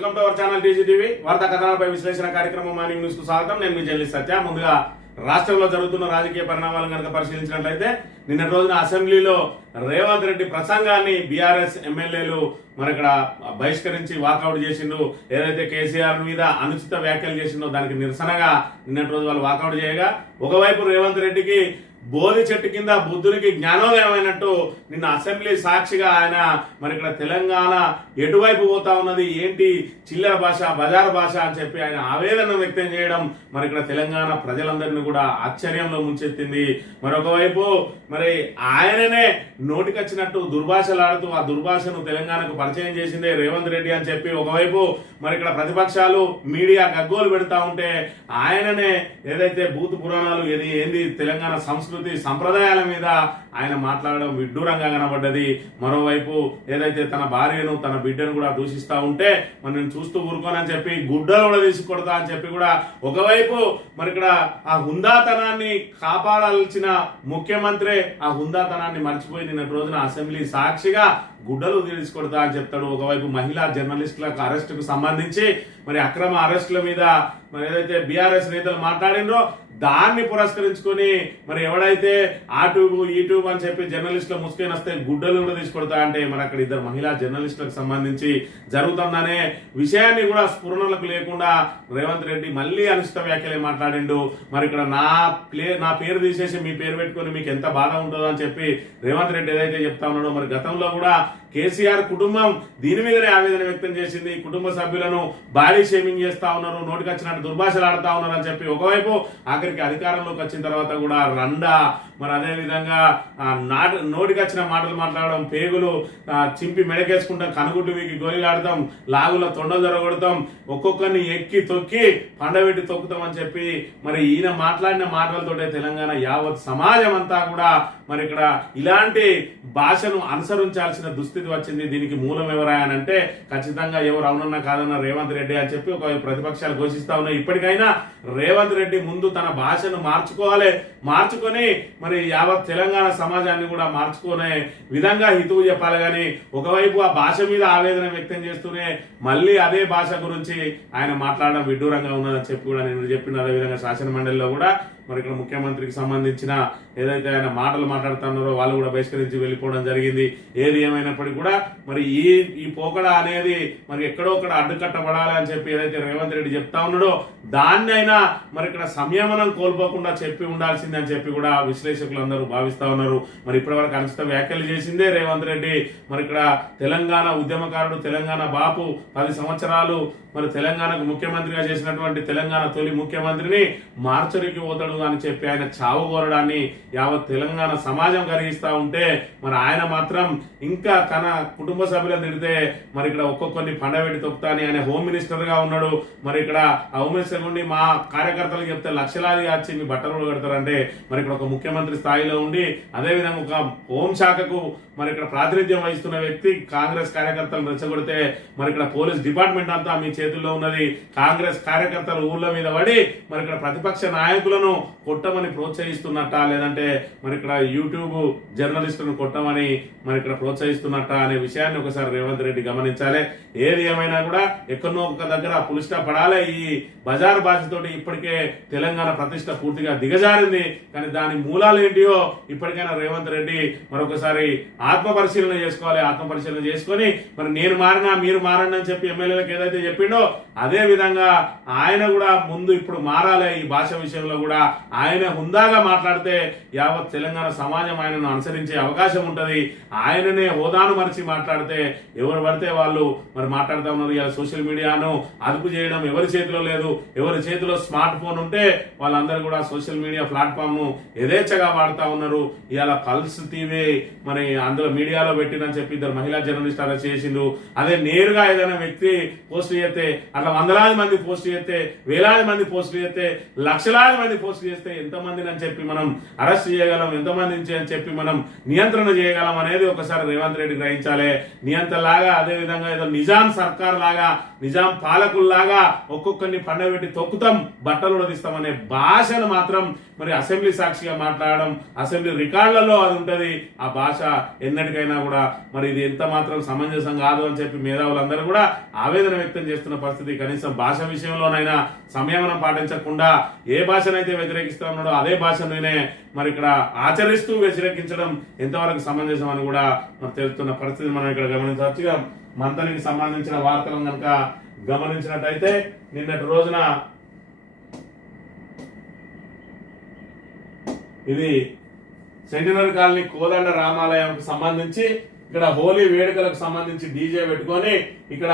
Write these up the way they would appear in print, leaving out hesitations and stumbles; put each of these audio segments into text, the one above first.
Welcome to our channel TGTV వార్తా కథనాలపై విశ్లేషణ కార్యక్రమం మార్నింగ్ న్యూస్ కు స్వాగతం. నేను మీ జర్నలిస్ట్ సత్య. ముందుగా రాష్ట్రంలో జరుగుతున్న రాజకీయ పరిణామాలను కనుక పరిశీలించినట్లయితే నిన్న రోజున అసెంబ్లీలో రేవంత్ రెడ్డి ప్రసంగాన్ని బీఆర్ఎస్ ఎమ్మెల్యేలు మరి ఇక్కడ బహిష్కరించి వాకౌట్ చేసిండు. ఏదైతే కేసీఆర్ మీద అనుచిత వ్యాఖ్యలు చేసిండో దానికి నిరసనగా నిన్నటి రోజు వాళ్ళు వాకౌట్ చేయగా, ఒకవైపు రేవంత్ రెడ్డికి బోధి చెట్టు కింద బుద్ధునికి జ్ఞానోదయం అయినట్టు నిన్న అసెంబ్లీ సాక్షిగా ఆయన మరి ఇక్కడ తెలంగాణ ఎటువైపు పోతా ఉన్నది, ఏంటి చిల్లర భాష బజార్ భాష అని చెప్పి ఆయన ఆవేదన వ్యక్తం చేయడం మరి ఇక్కడ తెలంగాణ ప్రజలందరినీ కూడా ఆశ్చర్యంలో ముంచెత్తింది. మరొకవైపు మరి ఆయననే నోటికొచ్చినట్టు దుర్భాషలాడుతూ ఆ దుర్భాషను తెలంగాణకు పరిచయం చేసిందే రేవంత్ రెడ్డి అని చెప్పి ఒకవైపు మరి ఇక్కడ ప్రతిపక్షాలు మీడియా గగ్గోలు పెడతా ఉంటే ఆయననే ఏదైతే భూత పురాణాలు ఏంది తెలంగాణ సంస్కృతి సంప్రదాయాల మీద ఆయన మాట్లాడడం విడ్డూరంగా కనబడ్డది. మరోవైపు ఏదైతే తన భార్యను తన బిడ్డను కూడా దూషిస్తా ఉంటే మరి నేను చూస్తూ ఊరుకోనని చెప్పి గుడ్డలు కూడా తీసుకొడతా అని చెప్పి కూడా ఒకవైపు మరి ఇక్కడ ఆ హుందాతనాన్ని కాపాడాల్సిన ముఖ్యమంత్రి ఆ హుందాతనాన్ని మర్చిపోయి నిన్నటి రోజున అసెంబ్లీ సాక్షిగా గుడ్డలు తీసుకొడతా అని చెప్తాడు. ఒకవైపు మహిళా జర్నలిస్టులకు అరెస్టుకు సంబంధించి మరి అక్రమ అరెస్టుల మీద మరి ఏదైతే బీఆర్ఎస్ నేతలు మాట్లాడినరో దాన్ని పురస్కరించుకొని మరి ఎవడైతే ఆ ట్యూబ్ ఈ ట్యూబ్ అని చెప్పి జర్నలిస్టులు ముసుకొని వస్తే గుడ్డలు కూడా తీసుకొడతా అంటే మరి అక్కడ ఇద్దరు మహిళా జర్నలిస్టులకు సంబంధించి జరుగుతుందనే విషయాన్ని కూడా స్ఫురణలకు లేకుండా రేవంత్ రెడ్డి మళ్ళీ అనుచిత వ్యాఖ్యలే మాట్లాడిండు. మరి ఇక్కడ నా పేరు తీసేసి మీ పేరు పెట్టుకొని మీకు ఎంత బాధ ఉంటుందో అని చెప్పి రేవంత్ రెడ్డి ఏదైతే చెప్తా ఉన్నాడో మరి గతంలో కూడా కేసీఆర్ కుటుంబం దీని మీదనే ఆవేదన వ్యక్తం చేసింది. కుటుంబ సభ్యులను బాడీ షేమింగ్ చేస్తా ఉన్నారు, నోటికొచ్చినట్టు దుర్భాషలు ఆడుతా ఉన్నారు అని చెప్పి ఒకవైపు ఆఖరికి అధికారంలోకి వచ్చిన తర్వాత కూడా రండా మరి అదే విధంగా నోటికొచ్చిన మాటలు మాట్లాడడం, పేగులు చింపి మెడకేసుకుంటాం, కనుగుడ్డు వీకి గోలిలాడతాం, లాగుల తొండలు జరగొడతాం, ఒక్కొక్కరిని ఎక్కి తొక్కి పండబెట్టి తొక్కుతాం అని చెప్పి మరి ఈయన మాట్లాడిన మాటలతోటే తెలంగాణ యావత్ సమాజం అంతా కూడా మరి ఇక్కడ ఇలాంటి భాషను అనుసరించాల్సిన దుస్థితి వచ్చింది. దీనికి మూలం ఎవరాయనంటే ఖచ్చితంగా ఎవరు అవునన్నా కాదన్నా రేవంత్ రెడ్డి అని చెప్పి ఒక ప్రతిపక్షాలు ఘోషిస్తా ఉన్నాయి. ఇప్పటికైనా రేవంత్ రెడ్డి ముందు తన భాషను మార్చుకొని మరి యావత్ తెలంగాణ సమాజాన్ని కూడా మార్చుకునే విధంగా హితువు చెప్పాలి. కానీ ఒకవైపు ఆ భాష మీద ఆవేదన వ్యక్తం చేస్తూనే మళ్ళీ అదే భాష గురించి ఆయన మాట్లాడడం విడ్డూరంగా ఉన్నదని చెప్పి కూడా నేను చెప్పిన అదేవిధంగా శాసన మండలిలో కూడా మరి ఇక్కడ ముఖ్యమంత్రికి సంబంధించిన ఏదైతే ఆయన మాటలు మాట్లాడుతున్నారో వాళ్ళు కూడా బహిష్కరించి వెళ్ళిపోవడం జరిగింది. ఏది ఏమైనప్పటికీ కూడా మరి ఈ పోకడ అనేది మరి ఎక్కడో ఒకడ అడ్డుకట్టబడాలి అని చెప్పి ఏదైతే రేవంత్ రెడ్డి చెప్తా ఉన్నాడో దాన్ని అయినా మరి ఇక్కడ సంయమనం కోల్పోకుండా చెప్పి ఉండాల్సింది అని చెప్పి కూడా విశ్లేషకులు అందరూ భావిస్తా ఉన్నారు. మరి ఇప్పటివరకు అనుచిత వ్యాఖ్యలు చేసిందే రేవంత్ రెడ్డి. మరి ఇక్కడ తెలంగాణ ఉద్యమకారుడు, తెలంగాణ బాపు 10 సంవత్సరాలు మరి తెలంగాణకు ముఖ్యమంత్రిగా చేసినటువంటి తెలంగాణ తొలి ముఖ్యమంత్రిని మార్చరికి పోతాడు అని చెప్పి ఆయన చావు కోరడాన్ని యావత్ తెలంగాణ సమాజం కలిగిస్తా ఉంటే మరి ఆయన మాత్రం ఇంకా తన కుటుంబ సభ్యులను తిడితే మరి ఇక్కడ ఒక్కొక్కరిని పండబెట్టి తొక్కుతా అని ఆయన హోమ్ మినిస్టర్ గా ఉన్నాడు. మరి ఇక్కడ హోమ్ మినిస్టర్ ఉండి మా కార్యకర్తలకు చెప్తే లక్షలాది వచ్చి మీ బట్టలు కడతారంటే మరి ఇక్కడ ఒక ముఖ్యమంత్రి స్థాయిలో ఉండి అదేవిధంగా ఒక హోంశాఖకు మరి ఇక్కడ ప్రాతినిధ్యం వహిస్తున్న వ్యక్తి కాంగ్రెస్ కార్యకర్తలను రెచ్చగొడితే మరి ఇక్కడ పోలీస్ డిపార్ట్మెంట్ అంతా మీ చేతుల్లో ఉన్నది. కాంగ్రెస్ కార్యకర్తలు ఊళ్ళ మీద పడి మరి ఇక్కడ ప్రతిపక్ష నాయకులను కొట్టమని ప్రోత్సహిస్తున్నట్ట, లేదంటే మరి ఇక్కడ యూట్యూబ్ జర్నలిస్టులను కొట్టమని మరి ఇక్కడ ప్రోత్సహిస్తున్నట్ట అనే విషయాన్ని ఒకసారి రేవంత్ రెడ్డి గమనించాలి. ఏది ఏమైనా కూడా ఎక్కడో ఒక దగ్గర పులిస్టా పడాలి. ఈ బజార్ భాషతోటి ఇప్పటికే తెలంగాణ ప్రతిష్ట పూర్తిగా దిగజారింది. కానీ దాని మూలాలు ఏంటియో ఇప్పటికైనా రేవంత్ రెడ్డి మరొకసారి ఆత్మ పరిశీలన చేసుకోవాలి. ఆత్మ పరిశీలన చేసుకొని మరి నేను మారినా మీరు మారండి అని చెప్పి ఎమ్మెల్యేలకు ఏదైతే చెప్పిండో అదే విధంగా ఆయన కూడా ముందు ఇప్పుడు మారాలి. ఈ భాష విషయంలో కూడా ఆయన హుందాగా మాట్లాడితే యావత్ తెలంగాణ సమాజం ఆయనను అనుసరించే అవకాశం ఉంటది. ఆయననే హోదాను మరిచి మాట్లాడితే ఎవరు పడితే వాళ్ళు మరి మాట్లాడుతూ ఉన్నారు. ఇలా సోషల్ మీడియాను అదుపు చేయడం ఎవరి చేతిలో లేదు. ఎవరి చేతిలో స్మార్ట్ ఫోన్ ఉంటే వాళ్ళందరూ కూడా సోషల్ మీడియా ప్లాట్ఫామ్ ను యథేచ్ఛగా వాడుతా ఉన్నారు. ఇవాళ పల్స్ టీవీ మరి అందులో మీడియాలో పెట్టినని చెప్పి ఇద్దరు మహిళా జర్నలిస్ట్ అరెస్ట్ చేసిండు. అదే నేరుగా ఏదైనా వ్యక్తి పోస్ట్ చేస్తే అట్లా వందలాది మంది పోస్ట్ చేస్తే, వేలాది మంది పోస్ట్ చేస్తే, లక్షలాది మంది పోస్ట్ చేస్తే ఎంతమందిని అని చెప్పి మనం అరెస్ట్ చేయగలం, ఎంతమంది అని చెప్పి మనం నియంత్రణ చేయగలం అనేది ఒకసారి రేవంత్ రెడ్డి గ్రహించాలి. నియంత్రణలాగా అదే విధంగా ఏదో నిజాం సర్కార్ లాగా, నిజాం పాలకుల్లాగా ఒక్కొక్కరిని పండబెట్టి తొక్కుతాం, బట్టలు ఉడదీస్తామనే భాషను మాత్రం మరి అసెంబ్లీ సాక్షిగా మాట్లాడడం, అసెంబ్లీ రికార్డులలో అది ఉంటది. ఆ భాష ఎన్నటికైనా కూడా మరి ఇది ఎంత మాత్రం సమంజసం కాదు అని చెప్పి మేధావులందరూ కూడా ఆవేదన వ్యక్తం చేస్తున్న పరిస్థితి. కనీసం భాష విషయంలోనైనా సంయమనం పాటించకుండా ఏ భాషనైతే వ్యతిరేకిస్తా ఉన్నాడో అదే భాషనే మరి ఇక్కడ ఆచరిస్తూ వ్యతిరేకించడం ఎంతవరకు సమంజసం అని కూడా మరి తెలుస్తున్న పరిస్థితి మనం ఇక్కడ గమనించవచ్చుగా. మంతనికి సంబంధించిన వార్తలను కనుక గమనించినట్టయితే నిన్నటి రోజున ఇది సెంటినరీ కాలనీ కోదండ రామాలయంకు సంబంధించి ఇక్కడ హోలీ వేడుకలకు సంబంధించి డీజే పెట్టుకొని ఇక్కడ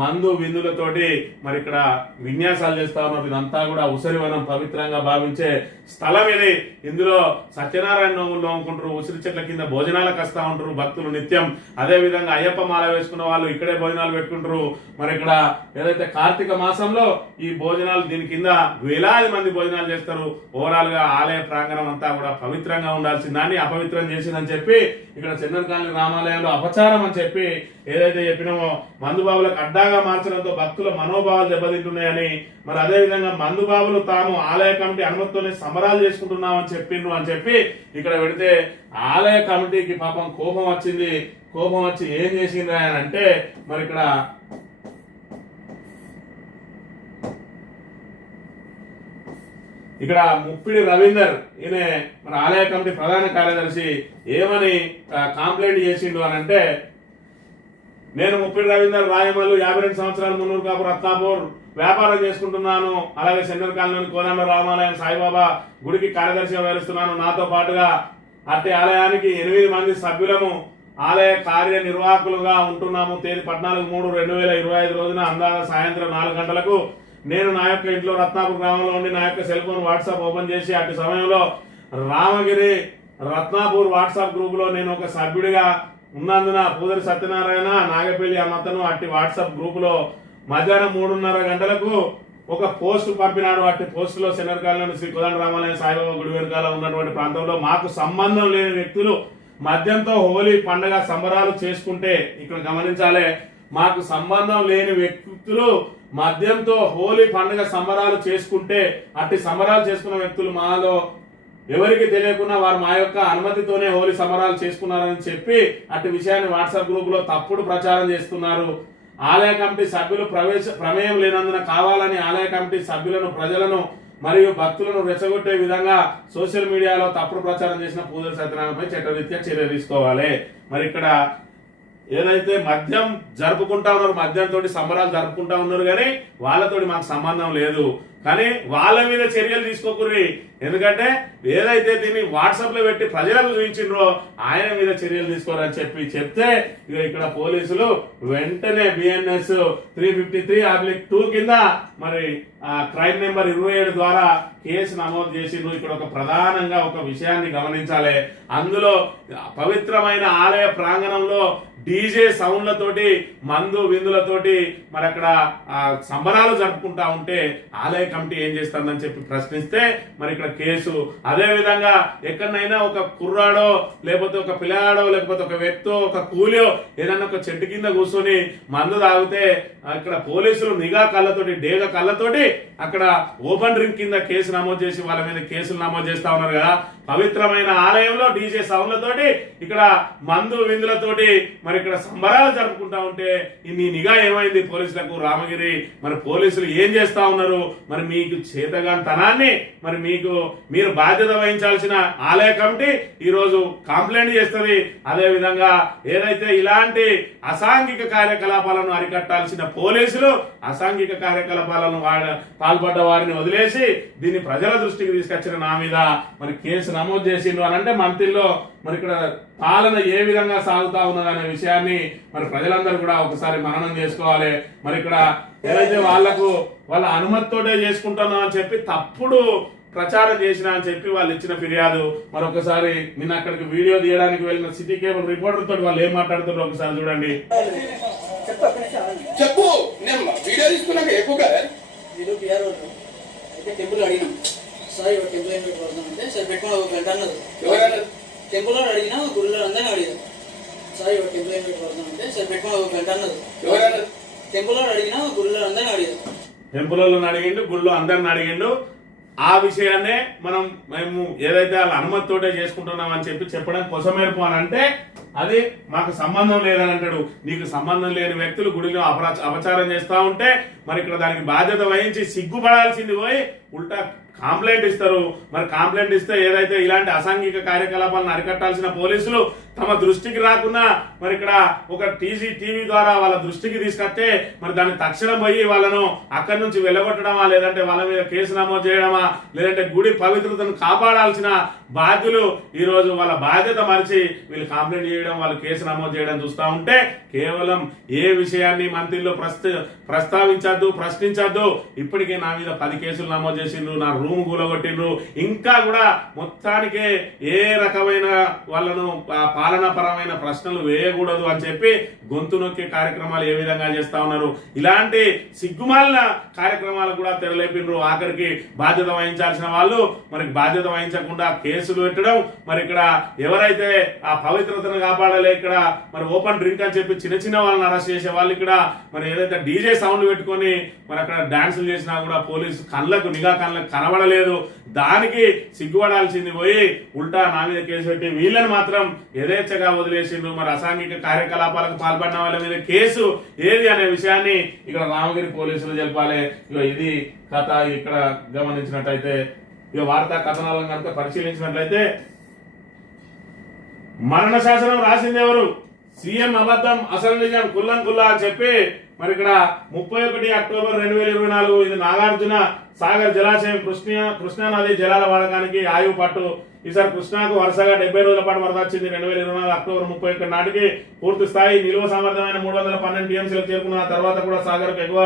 మందు విందులతోటి మరి ఇక్కడ విన్యాసాలు చేస్తా ఉన్నారు. ఇదంతా కూడా ఉసిరివనం పవిత్రంగా భావించే స్థలం ఇది. ఇందులో సత్యనారాయణ నోములు నోముకుంటారు, ఉసిరి చెట్ల కింద భోజనాలకు వస్తా ఉంటారు భక్తులు నిత్యం. అదే విధంగా అయ్యప్ప మాల వేసుకున్న వాళ్ళు ఇక్కడే భోజనాలు పెట్టుకుంటారు. మరి ఇక్కడ ఏదైతే కార్తీక మాసంలో ఈ భోజనాలు దీని కింద వేలాది మంది భోజనాలు చేస్తారు. ఓవరాల్ గా ఆలయ ప్రాంగణం అంతా కూడా పవిత్రంగా ఉండాల్సిన దాన్ని అపవిత్రం చేసిందని చెప్పి ఇక్కడ సెంటినరీ కాలనీ రామాలయంలో అపచారం అని చెప్పి ఏదైతే చెప్పినామో మందుబాబులకు అడ్డాగా మార్చడంతో భక్తుల మనోభావాలు దెబ్బతింటున్నాయని, మరి అదే విధంగా మందుబాబులు తాము ఆలయ కమిటీ అనుమతితోనే సంబరాలు చేసుకుంటున్నామని చెప్పిండ్రు అని చెప్పి ఇక్కడ పెడితే ఆలయ కమిటీకి పాపం కోపం వచ్చింది. కోపం వచ్చి ఏం చేసిండ్రు ఆయన అంటే మరి ఇక్కడ ముప్పిడి రవీందర్ ఈయన మన ఆలయ కమిటీ ప్రధాన కార్యదర్శి ఏమని కంప్లైంట్ చేసిండు అని అంటే, నేను ముప్పిడి రవీందర్ రాయమల్లు 52 సంవత్సరాలు మున్నూరు కాపు రత్నాపూర్ వ్యాపారం చేసుకుంటున్నాను. అలాగే సెంట్రల్ కాలనీ కోదండ రామాలయం సాయిబాబా గుడికి కార్యదర్శిగా వ్యవహరిస్తున్నాను. నాతో పాటుగా అట్టి ఆలయానికి 8 మంది సభ్యులము ఆలయ కార్యనిర్వాహకులుగా ఉంటున్నాము. తేదీ 14/3/2025 రోజున అందాక సాయంత్రం 4 గంటలకు నేను నా యొక్క ఇంట్లో రత్నాపూర్ గ్రామంలో ఉండి నా యొక్క సెల్ ఫోన్ వాట్సాప్ ఓపెన్ చేసి అట్టి సమయంలో రామగిరి రత్నాపూర్ వాట్సాప్ గ్రూప్ లో నేను ఒక సభ్యుడిగా ఉన్నందున పూదరి సత్యనారాయణ నాగపల్లి అన్నతను అట్టి వాట్సాప్ గ్రూప్ లో మధ్యాహ్నం 3:30 గంటలకు ఒక పోస్ట్ పంపినాడు. అట్టి పోస్ట్ లో సెంట్రల్ కాలనీ శ్రీ కోదండ రామాలయం సాయిబాబా గుడి వెనకాల ఉన్నటువంటి ప్రాంతంలో మాకు సంబంధం లేని వ్యక్తులు మద్యంతో హోలీ పండుగ సంబరాలు చేసుకుంటే, ఇక్కడ గమనించాలి, మాకు సంబంధం లేని వ్యక్తులు మద్యంతో హోలీ పండుగ సంబరాలు చేసుకుంటే అట్టి సంబరాలు చేసుకున్న వ్యక్తులు మాలో ఎవరికి తెలియకుండా వారు మా యొక్క అనుమతితోనే హోలీ సంబరాలు చేసుకున్నారని చెప్పి అట్టి విషయాన్ని వాట్సాప్ గ్రూప్ లో తప్పుడు ప్రచారం చేస్తున్నారు. ఆలయ కమిటీ సభ్యులు ప్రమేయం లేనందున కావాలని ఆలయ కమిటీ సభ్యులను, ప్రజలను మరియు భక్తులను రెచ్చగొట్టే విధంగా సోషల్ మీడియాలో తప్పుడు ప్రచారం చేసిన పూజల సత్యనారాయణపై చట్టరీత్యా చర్య తీసుకోవాలి. మరి ఇక్కడ ఏదైతే మద్యం జరుపుకుంటా ఉన్నారు, మద్యంతో సంబరాలు జరుపుకుంటా ఉన్నారు, కానీ వాళ్ళతోటి మాకు సంబంధం లేదు. కానీ వాళ్ళ మీద చర్యలు తీసుకోకుర్రి. ఎందుకంటే ఏదైతే దీన్ని వాట్సాప్ లో పెట్టి ప్రజలకు చూపించిండ్రో ఆయన మీద చర్యలు తీసుకోరని చెప్తే ఇక్కడ పోలీసులు వెంటనే బిఎన్ఎస్ 353/2 కింద మరి క్రైమ్ నెంబర్ 27 ద్వారా కేసు నమోదు చేసిండ్రు. ఇక్కడ ఒక ప్రధానంగా ఒక విషయాన్ని గమనించాలి. అందులో పవిత్రమైన ఆలయ ప్రాంగణంలో డీజే సౌండ్లతోటి మందు విందులతోటి మరి అక్కడ సంబరాలు జరుపుకుంటా ఉంటే ఆలయ కమిటీ ఏం చేస్తుందని చెప్పి ప్రశ్నిస్తే మరి ఇక్కడ కేసు. అదే విధంగా ఎక్కడైనా ఒక కుర్రాడో లేకపోతే ఒక పిల్లాడో లేకపోతే ఒక వ్యక్తో ఒక కూలియో ఏదన్నా ఒక చెట్టు కింద కూర్చొని మందు తాగితే ఇక్కడ పోలీసులు నిఘా కళ్ళతోటి డేగ కళ్ళతోటి అక్కడ ఓపెన్ డ్రింక్ కింద కేసు నమోదు చేసి వాళ్ళ మీద కేసులు నమోదు చేస్తా ఉన్నారు కదా. పవిత్రమైన ఆలయంలో డీజే సౌండ్లతోటి ఇక్కడ మందు విందులతోటి మరి ఇక్కడ సంబరాలు జరుపుకుంటా ఉంటే నీ నిఘా ఏమైంది పోలీసులకు? రామగిరి మరి పోలీసులు ఏం చేస్తా ఉన్నారు? మరి మీకు చేతగాంతనాన్ని మరి మీరు బాధ్యత వహించాల్సిన ఆలయ కమిటీ ఈ రోజు కంప్లైంట్ చేస్తుంది. అదే విధంగా ఏదైతే ఇలాంటి అసాంఘిక కార్యకలాపాలను అరికట్టాల్సిన పోలీసులు అసాంఘిక కార్యకలాపాలను పాల్పడ్డ వారిని వదిలేసి దీన్ని ప్రజల దృష్టికి తీసుకొచ్చిన నా మీద మరి కేసు నమోదు చేసిండ్రు అని అంటే మంత్రిలో మరి ఇక్కడ పాలన ఏ విధంగా సాగుతా ఉన్నదనే విషయాన్ని మరి ప్రజలందరూ కూడా ఒకసారి మననం చేసుకోవాలి. మరి ఇక్కడ ఏదైతే వాళ్ళ అనుమతితోటే చేసుకుంటున్నాం అని చెప్పి తప్పుడు ప్రచారం చేసిన అని చెప్పి వాళ్ళు ఇచ్చిన ఫిర్యాదు. మరొకసారి నిన్న అక్కడికి వీడియో తీయడానికి వెళ్ళిన సిటీ కేబుల్ రిపోర్టర్ తోటి వాళ్ళు ఏం మాట్లాడుతున్నారో ఒకసారి చూడండి. చెప్పు. నేను వీడియో తీసుకున్నాక ఎక్కువ కదా మీరు బీఆర్ వాళ్ళు అయితే టెంపుల్ అడిగినాం సార్ ఇవాళ టెంపుల్ ఏం పెట్టుకోవడం అంటే సార్ పెట్టుకుని ఒక గంట అన్నారు. ఎవరన్నారు? టెంపుల్లో అడిగినా గురువులో అందరినీ అడిగారు సార్ ఇవాళ టెంపుల్ ఏం పెట్టుకోవడం అంటే సార్ పెట్టుకుని ఒక గంట అన్నారు. ఎవరన్నారు? టెంపుల్లో అడిగినా గురువులో అందరినీ అడిగారు. టెంపుల్లోని అడిగిండు, గుళ్ళో అందరిని అడిగిండు. ఆ విషయాన్నే మేము ఏదైతే వాళ్ళ అనుమతితోటే చేసుకుంటున్నాం అని చెప్పడం కొసమేర్పు అని అంటే అది మాకు సంబంధం లేదని అంటాడు. నీకు సంబంధం లేని వ్యక్తులు గుడిలో అపచారం చేస్తా ఉంటే మరి ఇక్కడ దానికి బాధ్యత వహించి సిగ్గుపడాల్సింది పోయి ఉల్టా కంప్లైంట్ ఇస్తారు. మరి కంప్లైంట్ ఇస్తే ఏదైతే ఇలాంటి అసాంఘిక కార్యకలాపాలను అరికట్టాల్సిన పోలీసులు తమ దృష్టికి రాకుండా మరి ఇక్కడ ఒక టీవీ ద్వారా వాళ్ళ దృష్టికి తీసుకొస్తే మరి దాన్ని తక్షణం పోయి వాళ్ళను అక్కడి నుంచి వెళ్ళగొట్టడమా, లేదంటే వాళ్ళ మీద కేసు నమోదు చేయడమా, లేదంటే గుడి పవిత్రతను కాపాడాల్సిన బాధ్యులు ఈ రోజు వాళ్ళ బాధ్యత మరిచి వీళ్ళు కంప్లైంట్ చేయడం, వాళ్ళు కేసు నమోదు చేయడం చూస్తా ఉంటే కేవలం ఏ విషయాన్ని మంత్రిలో ప్రస్తావించద్దు, ప్రశ్నించద్దు. ఇప్పటికే నా మీద 10 కేసులు నమోదు చేసిండ్రు, నా రూమ్ కూలగొట్టిండ్రు. ఇంకా కూడా మొత్తానికే ఏ రకమైన వాళ్ళను పాలనాపరమైన ప్రశ్నలు వేయకూడదు అని చెప్పి గొంతు నొక్కే కార్యక్రమాలు ఏ విధంగా చేస్తా ఉన్నారు. ఇలాంటి సిగ్గుమాలిన కార్యక్రమాలు కూడా తెరలేపిండ్రు. ఆఖరికి బాధ్యత వహించాల్సిన వాళ్ళు మరి బాధ్యత వహించకుండా కేసులు పెట్టడం, మరి ఇక్కడ ఎవరైతే ఆ పవిత్రతను కాపాడాలి, ఇక్కడ మరి ఓపెన్ డ్రింక్ అని చెప్పి చిన్న చిన్న వాళ్ళని అరెస్ట్ చేసే వాళ్ళు ఇక్కడ మరి ఏదైతే డీజే సౌండ్ పెట్టుకొని మరి అక్కడ డాన్సులు చేసినా కూడా పోలీసు నిఘా కళ్ళకు కనబడలేదు. దానికి సిగ్గుపడాల్సింది పోయి ఉల్టా నా మీద కేసు పెట్టి వీళ్ళని మాత్రం యథేచ్ఛగా వదిలేసిండ్రు. మరి అసాంఘిక కార్యకలాపాలకు పాల్పడిన వాళ్ళ మీద కేసు ఏది అనే విషయాన్ని ఇక్కడ రామగిరి పోలీసులు చెప్పాలి. ఇది కథ. ఇక్కడ గమనించినట్లయితే వార్తా కథనాలను కనుక పరిశీలించినట్లయితే మరణ శాసనం రాసింది ఎవరు? సీఎం అబద్ధం, అసలు నిజం కుల్లం కుల్లా అని చెప్పి మరి ఇక్కడ 31 అక్టోబర్ 2024 ఇది నాగార్జున సాగర్ జలాశయం కృష్ణా నది జలాల వాడకానికి ఆయువు పట్టు. ఈసారి కృష్ణాకు వరుసగా 70 రోజుల పాటు వరద వచ్చింది. 2024 అక్టోబర్ 31 నాటికి పూర్తి స్థాయి నిల్వ సామర్థ్యమైన 312 టీఎంసీలకు చేరుకున్న తర్వాత కూడా సాగర్కు ఎగువ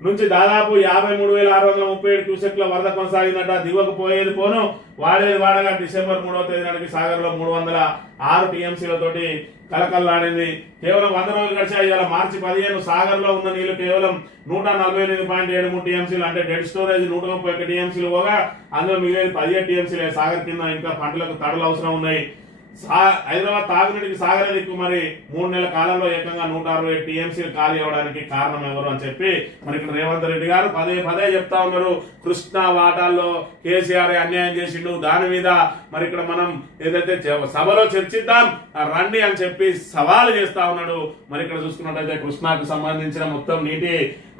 నుంచి దాదాపు 53,637 క్యూసెక్ల వరద కొనసాగిందట. దిగువకు పోయేది పోను వాడేది వాడగా డిసెంబర్ 3వ తేదీ నాటికి సాగర్ లో 306 టీఎంసీలతోటి కలకల్లాడింది. కేవలం 100 రోజులు గడిచాయి. ఇవాళ మార్చి 15 సాగర్ లో ఉన్న నీళ్లు కేవలం 148.73 టీఎంసీలు, అంటే డెడ్ స్టోరేజ్ 131 టీఎంసీలు పోగా అందులో మిగిలిన 17 టీఎంసీలే. సాగర్ కింద ఇంకా పంటలకు తడులు అవసరం ఉన్నాయి. హైదరాబాద్ తాగునీటికి సాగర్ దిక్కు మరి 3 నెలల కాలంలో ఏకంగా 167 టీఎంసీలు ఖాళీ అవడానికి కారణం ఎవరు అని చెప్పి మరి ఇక్కడ రేవంత్ రెడ్డి గారు పదే చెప్తా ఉన్నారు. కృష్ణా వాటాల్లో కేసీఆర్ అన్యాయం చేసిండు, దాని మీద మరి ఇక్కడ మనం ఏదైతే సభలో చర్చిద్దాం రండి అని చెప్పి సవాలు చేస్తా ఉన్నాడు. మరి ఇక్కడ చూసుకున్నట్టయితే కృష్ణాకు సంబంధించిన మొత్తం నీటి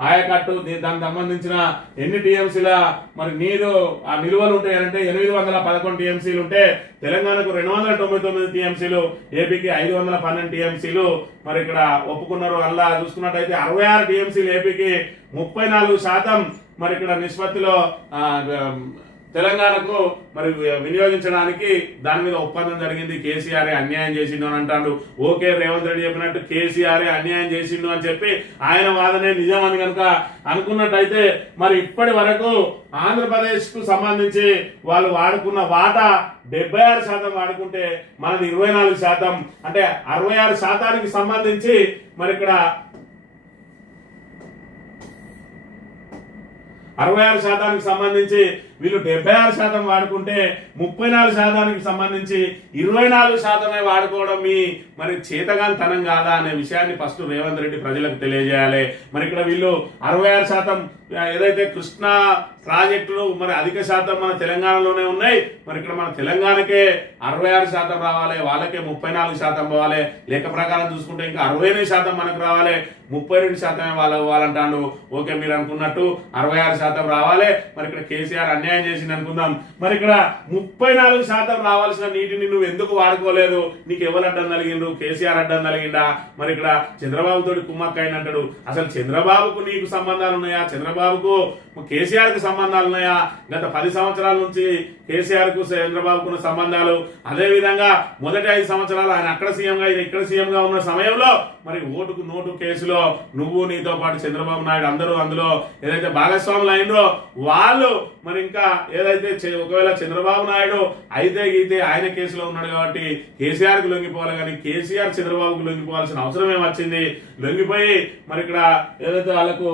ఆయకట్టు, దానికి సంబంధించిన ఎన్ని టీఎంసీల మరి నీరు ఆ నిల్వలు ఉంటాయంటే 811 టీఎంసీలు ఉంటే తెలంగాణకు 299 టీఎంసీలు, ఏపీకి 512 టీఎంసీలు మరి ఇక్కడ ఒప్పుకున్నారు. అలా చూసుకున్నట్టయితే 66 టీఎంసీలు ఏపీకి, 34% మరి ఇక్కడ నిష్పత్తిలో తెలంగాణకు మరి వినియోగించడానికి దాని మీద ఒప్పందం జరిగింది. కేసీఆర్ అన్యాయం చేసిండు అని అంటాడు. ఓకే, రేవంత్ రెడ్డి చెప్పినట్టు కేసీఆర్ అన్యాయం చేసిండు అని చెప్పి ఆయన వాదనే నిజం అని కనుక అనుకున్నట్టయితే మరి ఇప్పటి వరకు ఆంధ్రప్రదేశ్ కు సంబంధించి వాళ్ళు వాడుకున్న వాటా 76% వాడుకుంటే మనది 24%. అంటే 66% సంబంధించి మరి ఇక్కడ 66% సంబంధించి వీళ్ళు 76% వాడుకుంటే 34% సంబంధించి 24% వాడుకోవడం మీ మరి చేతగాంతనం కాదా అనే విషయాన్ని ఫస్ట్ రేవంత్ రెడ్డి ప్రజలకు తెలియజేయాలి. మరి ఇక్కడ వీళ్ళు 66% ఏదైతే కృష్ణా ప్రాజెక్టులు మరి అధిక శాతం మన తెలంగాణలోనే ఉన్నాయి. మరి ఇక్కడ మన తెలంగాణకే 66% రావాలి, వాళ్ళకే 34% పోవాలి. లెక్క ప్రకారం చూసుకుంటే ఇంకా 68% మనకు రావాలి, 32% వాళ్ళు ఇవ్వాలంటాడు. ఓకే, మీరు అనుకున్నట్టు 66% రావాలి. మరి ఇక్కడ కేసీఆర్ అన్యాయం చేసింది అనుకుందాం. మరి ఇక్కడ 34% రావాల్సిన నీటిని నువ్వు ఎందుకు వాడుకోలేదు? నీకు ఎవరు అడ్డం కలిగిండు? కేసీఆర్ అడ్డం కలిగిండా? మరి ఇక్కడ చంద్రబాబు తోటి కుమ్మక్క అయినంటాడు. అసలు చంద్రబాబుకు నీకు సంబంధాలు ఉన్నాయా? చంద్రబాబు చంద్రబాబుకు కేసీఆర్ కు సంబంధాలు ఉన్నాయా? గత 10 సంవత్సరాల నుంచి కేసీఆర్ కు చంద్రబాబుకున్న సంబంధాలు, అదే విధంగా మొదటి 5 సంవత్సరాలు ఆయన అక్కడ సీఎంగా ఈయన ఇక్కడ సీఎంగా ఉన్న సమయంలో మరి ఓటుకు నోటు కేసులో నువ్వు నీతో పాటు చంద్రబాబు నాయుడు అందరూ అందులో ఏదైతే భాగస్వాములు అయినరో వాళ్ళు మరి ఇంకా ఏదైతే ఒకవేళ చంద్రబాబు నాయుడు అయితే గీతే ఆయన కేసులో ఉన్నాడు కాబట్టి కేసీఆర్ కు లొంగిపోవాలి, కానీ కేసీఆర్ చంద్రబాబుకు లొంగిపోవాల్సిన అవసరం ఏమొచ్చింది? లొంగిపోయి మరి ఇక్కడ ఏదైతే వాళ్ళకు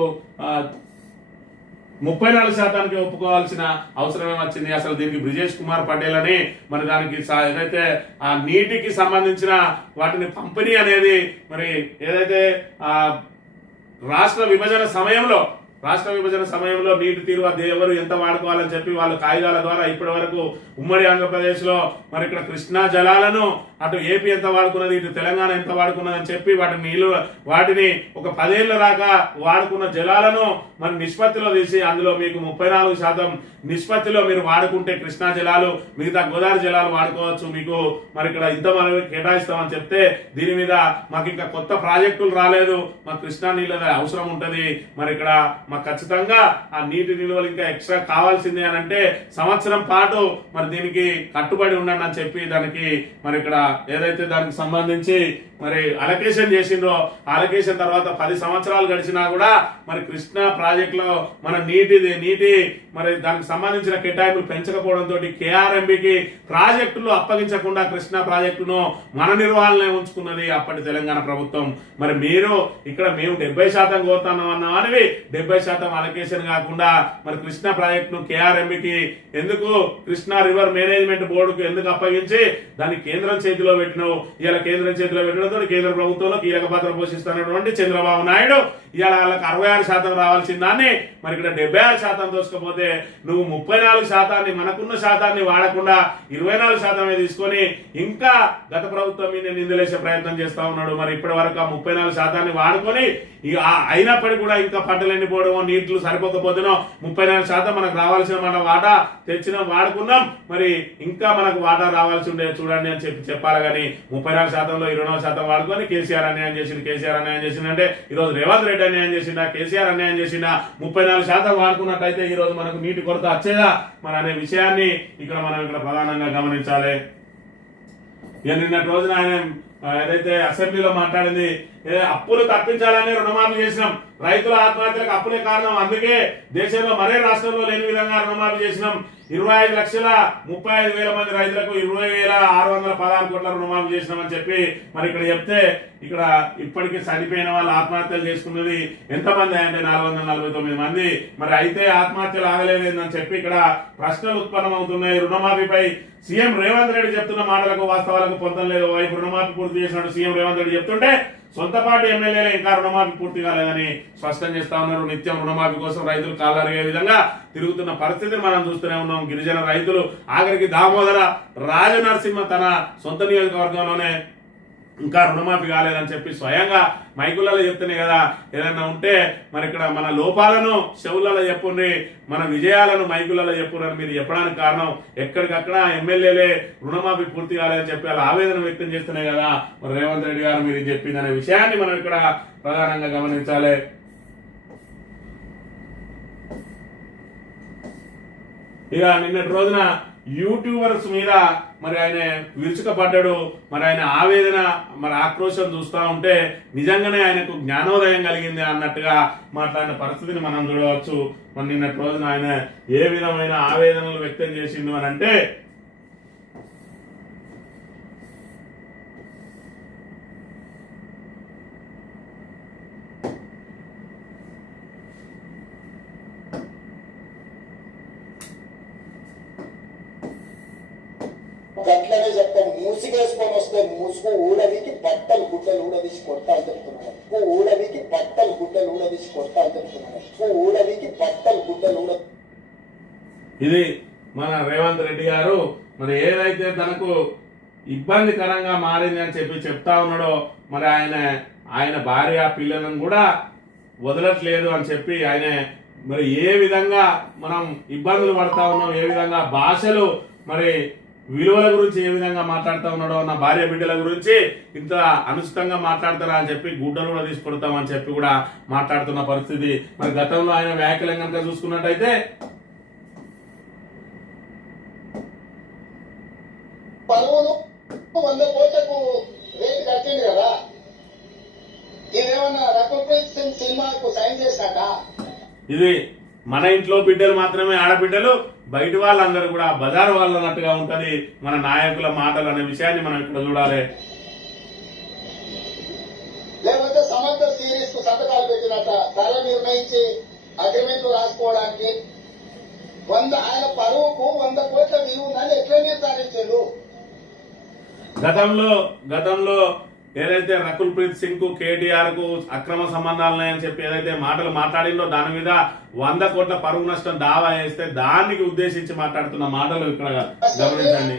34% ఒప్పుకోవాల్సిన అవసరం ఏమొచ్చింది? అసలు దీనికి బ్రిజేష్ కుమార్ పటేల్ అని మరి దానికి ఏదైతే ఆ నీటికి సంబంధించిన వాటిని పంపిణీ అనేది మరి ఏదైతే రాష్ట్ర విభజన సమయంలో నీటి తీరు ఎవరు ఎంత వాడుకోవాలని చెప్పి వాళ్ళు కాగితాల ద్వారా ఇప్పటి వరకు ఉమ్మడి ఆంధ్రప్రదేశ్ లో మరి ఇక్కడ కృష్ణా జలాలను అటు ఏపీ ఎంత వాడుకున్నది, ఇటు తెలంగాణ ఎంత వాడుకున్నది అని చెప్పి వాటిని ఒక 10 ఏళ్ల దాకా వాడుకున్న జలాలను మరి నిష్పత్తిలో తీసి అందులో మీకు 34% నిష్పత్తిలో మీరు వాడుకుంటే కృష్ణా జలాలు మిగతా గోదావరి జలాలు వాడుకోవచ్చు, మీకు మరి ఇక్కడ ఇంత మనం కేటాయిస్తామని చెప్తే దీని మీద మాకు ఇంకా కొత్త ప్రాజెక్టులు రాలేదు, మాకు కృష్ణా నీళ్ళ అవసరం ఉంటది, మరి ఇక్కడ మాకు ఖచ్చితంగా ఆ నీటి నిల్వలు ఇంకా ఎక్స్ట్రా కావాల్సిందే అని అంటే సంవత్సరం పాటు మరి దీనికి కట్టుబడి ఉండండి అని చెప్పి దానికి మరి ఇక్కడ ఏదైతే దానికి సంబంధించి మరి అలొకేషన్ చేసిండ్రో అలొకేషన్ తర్వాత 10 సంవత్సరాలు గడిచినా కూడా మరి కృష్ణా ప్రాజెక్ట్ లో మన నీటి మరి దానికి సంబంధించిన కేటాయింపులు పెంచకపోవడంతో కేఆర్ఎంబికి ప్రాజెక్టులు అప్పగించకుండా కృష్ణా ప్రాజెక్టును మన నిర్వహణలో ఉంచుకున్నది అప్పటి తెలంగాణ ప్రభుత్వం. మరి మీరు ఇక్కడ మేము 70% కోరుతున్నాం అన్నవానివి 70% అలొకేషన్ కాకుండా మరి కృష్ణా ప్రాజెక్టును కేఆర్ఎంబికి ఎందుకు, కృష్ణా రివర్ మేనేజ్మెంట్ బోర్డుకు ఎందుకు అప్పగించి దాన్ని కేంద్రం చేతిలో పెట్టినావు? ఇలా కేంద్రం చేతిలో పెట్టడంతో కేంద్ర ప్రభుత్వంలో కీలక పాత్ర పోషిస్తున్నటువంటి చంద్రబాబు నాయుడు ఇవాళ వాళ్ళకి 66% రావాల్సిన దాన్ని మరి ఇక్కడ 76% దోసుకపోతే నువ్వు 34% మనకున్న శాతాన్ని వాడకుండా 24% తీసుకొని ఇంకా గత ప్రభుత్వం మీద నిందలేసే ప్రయత్నం చేస్తా ఉన్నాడు. మరి ఇప్పటి వరకు ఆ 34% వాడుకొని అయినప్పటికీ కూడా ఇంకా పంటలు ఎండిపోవడమో నీళ్లు సరిపోకపోతేనో 34% మనకు రావాల్సిన మన వాటా తెచ్చినాం వాడుకున్నాం, మరి ఇంకా మనకు వాటా రావాల్సి ఉండే చూడండి అని చెప్పాలి. కానీ 34%లో 24% వాడుకొని కేసీఆర్ అన్యాయం చేసింది అంటే ఈరోజు రేవంత్ రెడ్డి అన్యాయం చేసిందా, కేసీఆర్ అన్యాయం చేసిందా? 34% వాడుకున్నట్టయితే ఈ రోజు మనకు నీటి కొరత వచ్చేదా మరి అనే విషయాన్ని మనం ఇక్కడ ప్రధానంగా గమనించాలి. నిన్నటి రోజున ఆయన ఏదైతే అసెంబ్లీలో మాట్లాడింది, అప్పులు తప్పించాలని రుణమాఫీ చేసినాం, రైతుల ఆత్మహత్యలకు అప్పులే కారణం, అందుకే దేశంలో మరే రాష్ట్రంలో లేని విధంగా రుణమాఫీ చేసినాం, 25,35,000 మంది రైతులకు 20,616 కోట్ల రుణమాఫీ చేసినామని చెప్పి మరి ఇక్కడ చెప్తే ఇక్కడ ఇప్పటికీ చనిపోయిన వాళ్ళు ఆత్మహత్యలు చేసుకున్నది ఎంతమంది అంటే 449 మంది. మరి అయితే ఆత్మహత్యలు ఆగలేదని చెప్పి ఇక్కడ ప్రశ్నలు ఉత్పన్నమవుతున్నాయి. రుణమాఫీపై సీఎం రేవంత్ రెడ్డి చెప్తున్న మాటలకు వాస్తవాలకు పొందడం లేదు. వైపు రుణమాఫీ పూర్తి చేసినట్టు సీఎం రేవంత్ రెడ్డి చెప్తుంటే సొంత పార్టీ ఎమ్మెల్యేలు ఇంకా రుణమాఫీ పూర్తి కాలేదని స్పష్టం చేస్తా ఉన్నారు. నిత్యం రుణమాఫీ కోసం రైతులు కాళ్ళరిగే విధంగా తిరుగుతున్న పరిస్థితిని మనం చూస్తూనే ఉన్నాం. గిరిజన రైతులు ఆఖరికి దామోదర రాజనరసింహ తన సొంత నియోజకవర్గంలోనే ఇంకా రుణమాఫీ కాలేదని చెప్పి స్వయంగా మైకులలో చెప్తున్నాయి కదా. ఏదన్నా ఉంటే మరి ఇక్కడ మన లోపాలను చెవులలో చెప్పుండ్రి, మన విజయాలను మైకులలో చెప్పురని మీరు చెప్పడానికి కారణం ఎక్కడికక్కడ ఎమ్మెల్యేలే రుణమాఫీ పూర్తి కాలేదని చెప్పి అలా ఆవేదన వ్యక్తం చేస్తున్నాయి కదా. మరి రేవంత్ రెడ్డి గారు మీరు చెప్పింది అనే విషయాన్ని మనం ఇక్కడ ప్రధానంగా గమనించాలి. ఇక నిన్నటి రోజున యూట్యూబర్స్ మీద మరి ఆయన విరుచుకపడ్డాడు. మరి ఆయన ఆవేదన మరి ఆక్రోశం చూస్తూ ఉంటే నిజంగానే ఆయనకు జ్ఞానోదయం కలిగింది అన్నట్టుగా మాట్లాడిన పరిస్థితిని మనం చూడవచ్చు. మరి నిన్నటి రోజున ఆయన ఏ విధమైన ఆవేదనలు వ్యక్తం చేసిండు అని అంటే గట్లనే చెప్తాం. మూసికేసుకొని వస్తే ముసుగు ఊడవికి బట్టలు గుడ్డలు ఊడదీసి కొడతా అని చెప్తున్నాడు. ఊడవికి బట్టలు గుడ్డలు ఊడదీసి కొడతా అని చెప్తున్నాడు. ఊడవికి బట్టలు గుడ్డలు ఇది మన రేవంత్ రెడ్డి గారు మరి ఏదైతే తనకు ఇబ్బందికరంగా మారింది అని చెప్పి చెప్తా ఉన్నాడో మరి ఆయన భార్య పిల్లలను కూడా వదలట్లేదు అని చెప్పి ఆయన మరి ఏ విధంగా మనం ఇబ్బందులు పడతా ఉన్నాం, ఏ విధంగా భాషలు మరి విలువల గురించి ఏ విధంగా మాట్లాడుతూ ఉన్నాడో, నా భార్య బిడ్డల గురించి ఇంత అనుచితంగా మాట్లాడతారా అని చెప్పి గుడ్డలు కూడా తీసుకొడతామని చెప్పి కూడా మాట్లాడుతున్న పరిస్థితి. మరి గతంలో ఆయన వ్యాఖ్యలను కనుక చూసుకున్నట్టయితే పరువును 100 కోట్లకు రేటు కట్టింది కదా, ఇదేమన్నా రకుల్ప్రీత్ సింగ్ సినిమాకు సైన్ చేసినట్ట? ఇది మన ఇంట్లో బిడ్డలు మాత్రమే ఆడబిడ్డలు, బయట వాళ్ళందరూ కూడా బజారు వాళ్ళు అన్నట్టుగా ఉంటది మన నాయకుల మాటలు అనే విషయాన్ని మనం ఇక్కడ చూడాలి. లేకపోతే సమర్థ సిరీస్ కు సంతకాలు పెట్టినట్ట, ధర నిర్ణయించి అగ్రిమెంట్లు రాసుకోవడానికి ఆయన పరువుకు 100 కోట్ల విలువ ఉందని ఎట్లా నిర్ధారించారు? గతంలో ఏదైతే రకుల్ ప్రీత్ సింగ్ కు కేటీఆర్ కు అక్రమ సంబంధాలున్నాయని చెప్పి ఏదైతే మాటలు మాట్లాడిందో దాని మీద 100 కోట్ల పరువు నష్టం దావా వేస్తే దానికి ఉద్దేశించి మాట్లాడుతున్న మాటలు ఇక్కడ గమనించండి.